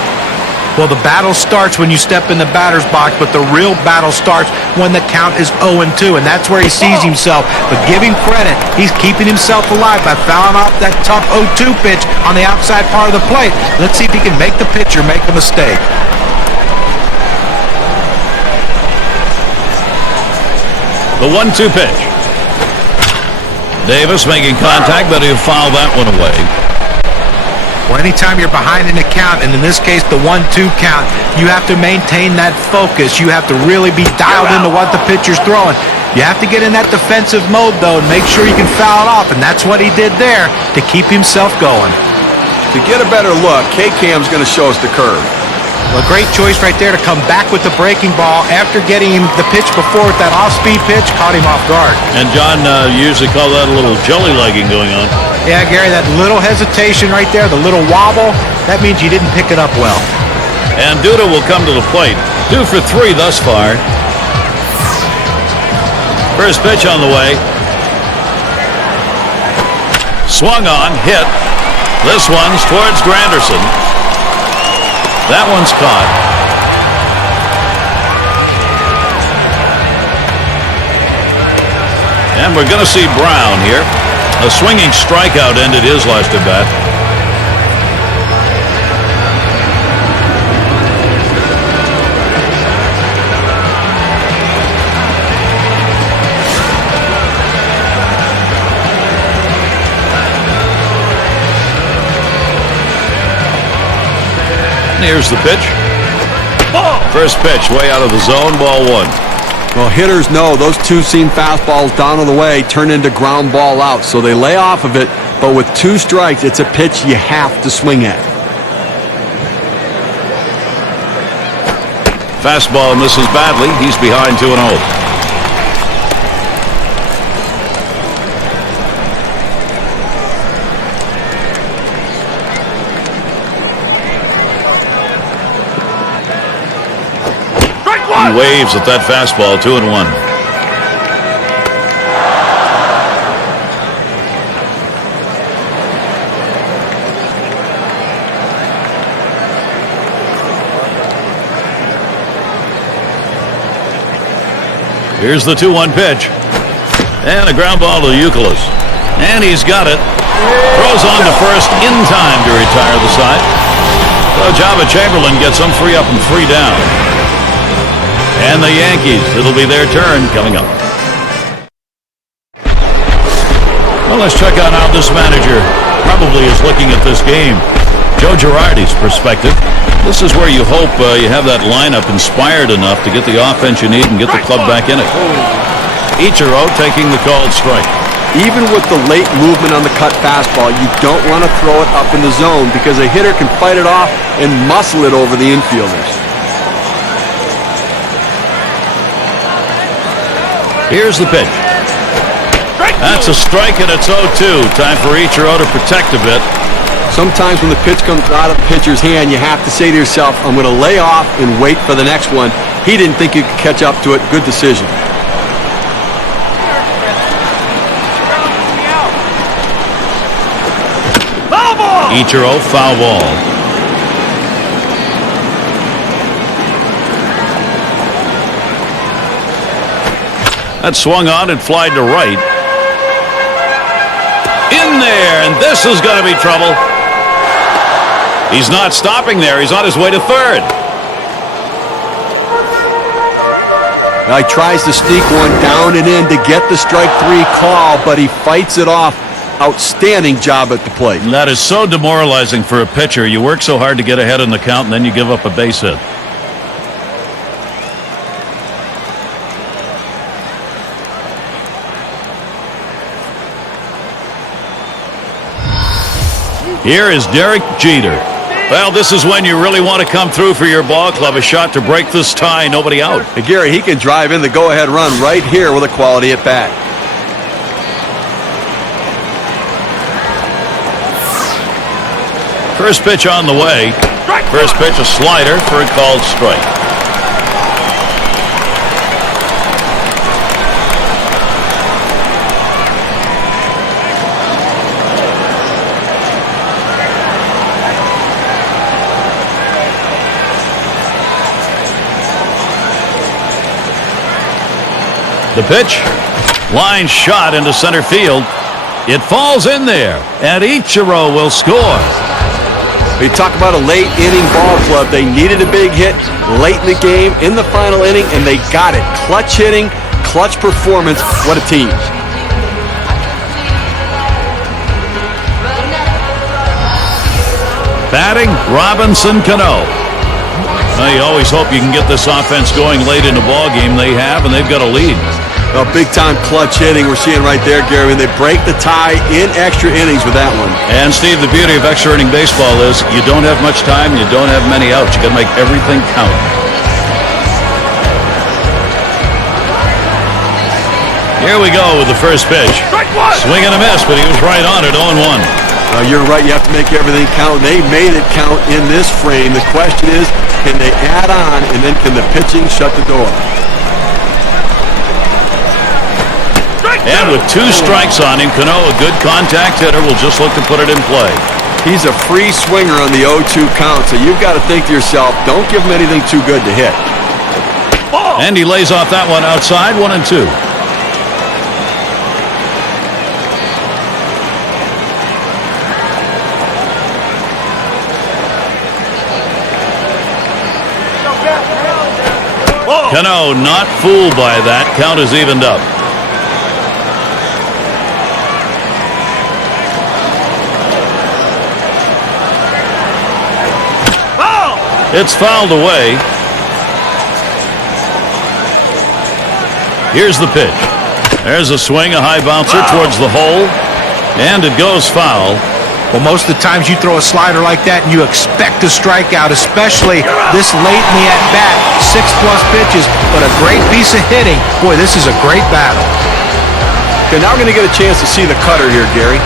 Well, the battle starts when you step in the batter's box, but the real battle starts when the count is 0-2, and that's where he sees himself. But give him credit. He's keeping himself alive by fouling off that tough 0-2 pitch on the outside part of the plate. Let's see if he can make the pitcher make a mistake. The 1-2 pitch. Davis making contact, but he'll foul that one away. Well, anytime you're behind in the count, and in this case the 1-2 count, you have to maintain that focus. You have to really be dialed into what the pitcher's throwing. You have to get in that defensive mode, though, and make sure you can foul it off, and that's what he did there to keep himself going. To get a better look, K-Cam's going to show us the curve. Well, a great choice right there to come back with the breaking ball after getting him the pitch before with that off-speed pitch, caught him off guard. And John, you usually call that a little jelly-legging going on. Yeah, Gary, that little hesitation right there, the little wobble, that means you didn't pick it up well. And Duda will come to the plate. 2 for 3 thus far. First pitch on the way. Swung on, hit. This one's towards Granderson. That one's caught. And we're going to see Brown here. A swinging strikeout ended his last at bat. Here's the pitch. First pitch way out of the zone, ball 1. Well, hitters know those two-seam fastballs down on the way turn into ground ball out, so they lay off of it, but with 2 strikes, it's a pitch you have to swing at. Fastball misses badly. He's behind 2-0. He waves at that fastball, 2-1. Here's the 2-1 pitch. And a ground ball to Youkilis. And he's got it. Throws on to first in time to retire the side. So Jabba Chamberlain gets them 3 up and 3 down. And the Yankees, it'll be their turn coming up. Well, let's check out how this manager probably is looking at this game. Joe Girardi's perspective. This is where you hope you have that lineup inspired enough to get the offense you need and get the club back in it. Ichiro taking the called strike. Even with the late movement on the cut fastball, you don't want to throw it up in the zone because a hitter can fight it off and muscle it over the infielders. Here's the pitch. That's a strike, and it's 0-2. Time for Ichiro to protect a bit. Sometimes when the pitch comes out of the pitcher's hand, you have to say to yourself, I'm going to lay off and wait for the next one. He didn't think he could catch up to it. Good decision. Ichiro, foul ball. That swung on and flied to right. In there, and this is going to be trouble. He's not stopping there. He's on his way to third. Now he tries to sneak one down and in to get the strike 3 call, but he fights it off. Outstanding job at the plate. And that is so demoralizing for a pitcher. You work so hard to get ahead in the count, and then you give up a base hit. Here is Derek Jeter. Well, this is when you really want to come through for your ball club. A shot to break this tie, nobody out. Hey, Gary, he can drive in the go-ahead run right here with a quality at bat. First pitch on the way. First pitch, a slider for a called strike. The pitch, line shot into center field. It falls in there, and Ichiro will score. We talk about a late inning ball club. They needed a big hit late in the game, in the final inning, and they got it. Clutch hitting, clutch performance. What a team. Batting, Robinson Cano. Well, you always hope you can get this offense going late in the ball game. They have, and they've got a lead. A big-time clutch hitting we're seeing right there, Gary. And they break the tie in extra innings with that one. And, Steve, the beauty of extra inning baseball is you don't have much time, you don't have many outs. You got to make everything count. Here we go with the first pitch. Swing and a miss, but he was right on it, 0-1. You're right. You have to make everything count. They made it count in this frame. The question is, can they add on, and then can the pitching shut the door? And with 2 strikes on him, Cano, a good contact hitter, will just look to put it in play. He's a free swinger on the 0-2 count, so you've got to think to yourself, don't give him anything too good to hit. And he lays off that one outside, 1-2. Cano not fooled by that. Count is evened up. It's fouled away. Here's the pitch. There's a swing, a high bouncer towards the hole, and it goes foul. Well, most of the times you throw a slider like that and you expect a strikeout, especially this late in the at-bat. 6+ pitches, but a great piece of hitting. Boy, this is a great battle. Okay, now we're going to get a chance to see the cutter here, Gary.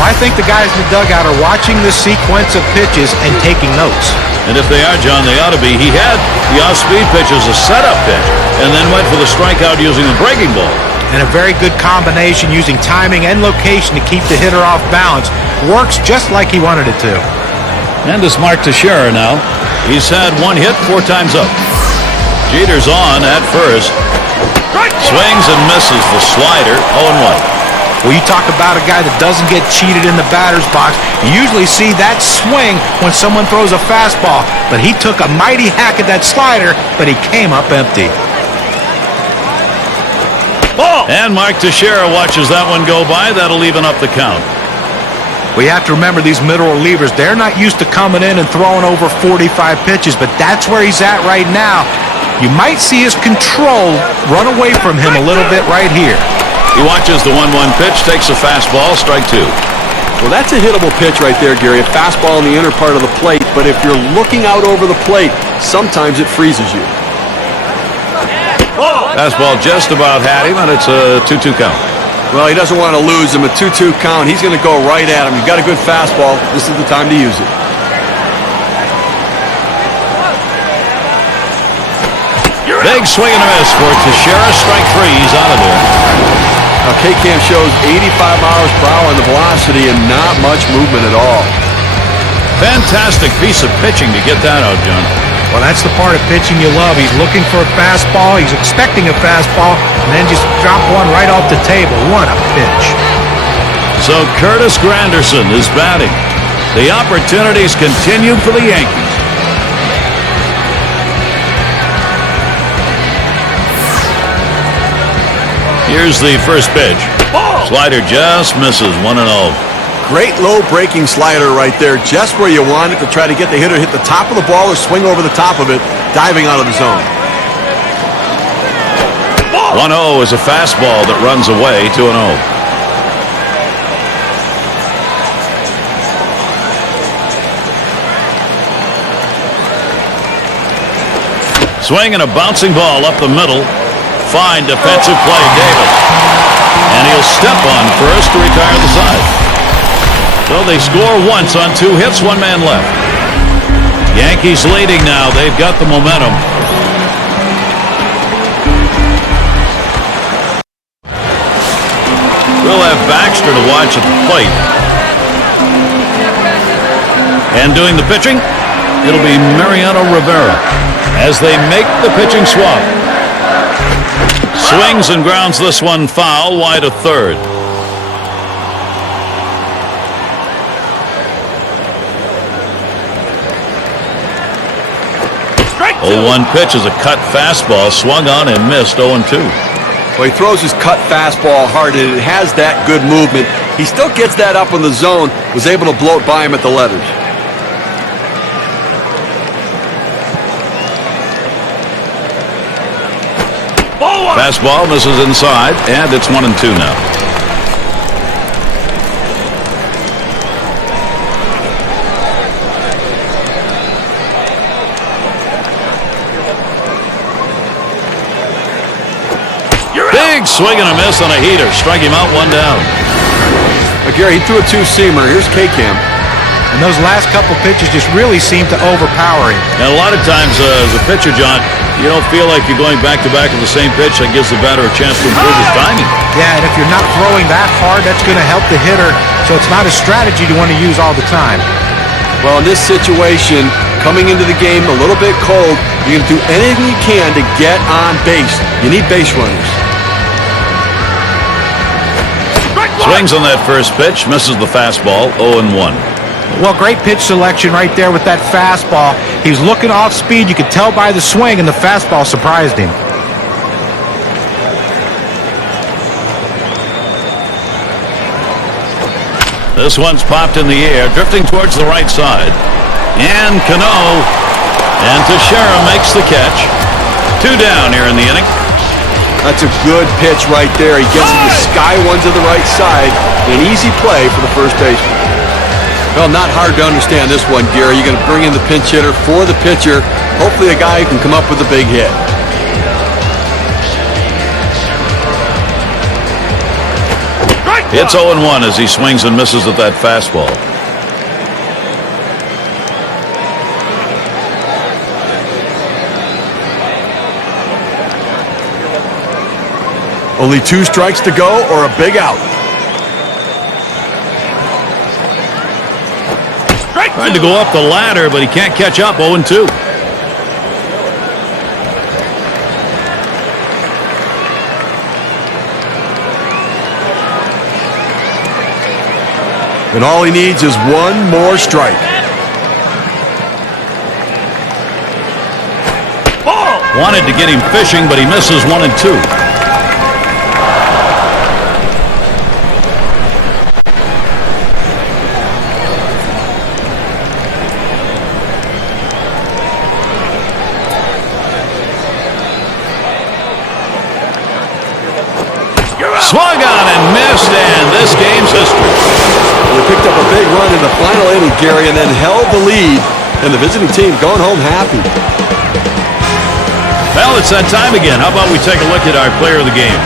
Well, I think the guys in the dugout are watching this sequence of pitches and taking notes. And if they are, John, they ought to be. He had the off-speed pitch as a setup pitch and then went for the strikeout using the breaking ball. And a very good combination using timing and location to keep the hitter off balance. Works just like he wanted it to. And it's Mark Teixeira now. He's had 1 hit 4 times up. Jeter's on at first. Swings and misses the slider, 0-1. Well, you talk about a guy that doesn't get cheated in the batter's box. You usually see that swing when someone throws a fastball. But he took a mighty hack at that slider, but he came up empty. And Mark Teixeira watches that one go by. That'll even up the count. We have to remember these middle relievers, they're not used to coming in and throwing over 45 pitches, but that's where he's at right now. You might see his control run away from him a little bit right here. He watches the 1-1 pitch, takes a fastball, strike 2. Well, that's a hittable pitch right there, Gary. A fastball in the inner part of the plate, but if you're looking out over the plate, sometimes it freezes you. Fastball just about had him, and it's a 2-2 count. Well, he doesn't want to lose him. A 2-2 count. He's going to go right at him. You've got a good fastball. This is the time to use it. Big swing and a miss for Teixeira. Strike 3. He's out of there. Now, K-Cam shows 85 miles per hour on the velocity and not much movement at all. Fantastic piece of pitching to get that out, John. Well, that's the part of pitching you love. He's looking for a fastball. He's expecting a fastball, and then just drop one right off the table. What a pitch. So Curtis Granderson is batting. The opportunities continue for the Yankees. Here's the first pitch. Slider just misses. 1-0. Great low breaking slider right there, just where you want it to try to get the hitter to hit the top of the ball or swing over the top of it, diving out of the zone. 1-0 is a fastball that runs away. 2-0. Swing and a bouncing ball up the middle. Fine defensive play, Davis. And he'll step on first to retire the side. So they score once on 2 hits, 1 man left. Yankees leading now. They've got the momentum. We'll have Baxter to watch at the plate. And doing the pitching, it'll be Mariano Rivera as they make the pitching swap. Swings and grounds this one foul, wide of third. Strike 2. 0-1 pitch is a cut fastball, swung on and missed. 0-2. Well, he throws his cut fastball hard, and it has that good movement. He still gets that up in the zone, was able to blow it by him at the letters. Fastball misses inside, and it's 1-2 now. Big swing and a miss on a heater. Strike him out, 1 down. Gary, he threw a 2-seamer. Here's K-Cam. And those last couple pitches just really seem to overpower him. And a lot of times as a pitcher, John, you don't feel like you're going back-to-back with the same pitch. That gives the batter a chance to improve his timing. Yeah, and if you're not throwing that hard, that's going to help the hitter. So it's not a strategy you want to use all the time. Well, in this situation, coming into the game a little bit cold, you're going to do anything you can to get on base. You need base runners. Swings on that first pitch, misses the fastball, 0-1. Well, great pitch selection right there with that fastball. He was looking off speed. You could tell by the swing, and the fastball surprised him. This one's popped in the air, drifting towards the right side. And Cano. And Teixeira makes the catch. 2 down here in the inning. That's a good pitch right there. He gets it to sky one to the right side. An easy play for the first baseman. Well, not hard to understand this one, Gary. You're going to bring in the pinch hitter for the pitcher. Hopefully a guy who can come up with a big hit. It's 0-1 as he swings and misses at that fastball. Only 2 strikes to go or a big out. Trying to go up the ladder, but he can't catch up. 0-2. And all he needs is 1 more strike. Wanted to get him fishing, but he misses 1-2. Swung homestand. This game's history. They picked up a big run in the final inning, Gary, and then held the lead, and the visiting team going home happy. Well, it's that time again. How about we take a look at our player of the game?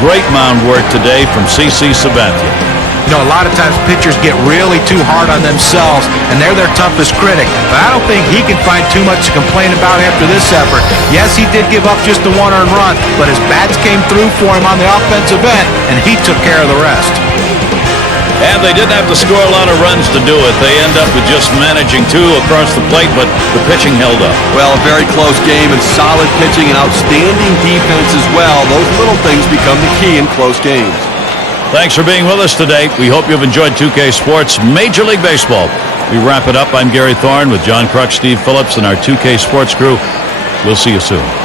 Great mound work today from CC Sabathia. You know, a lot of times pitchers get really too hard on themselves, and they're their toughest critic. But I don't think he can find too much to complain about after this effort. Yes, he did give up just the one earned run, but his bats came through for him on the offensive end, and he took care of the rest. And they didn't have to score a lot of runs to do it. They end up with just managing two across the plate, but the pitching held up. Well, a very close game and solid pitching and outstanding defense as well. Those little things become the key in close games. Thanks for being with us today. We hope you've enjoyed 2K Sports Major League Baseball. We wrap it up. I'm Gary Thorne with John Kruk, Steve Phillips, and our 2K Sports crew. We'll see you soon.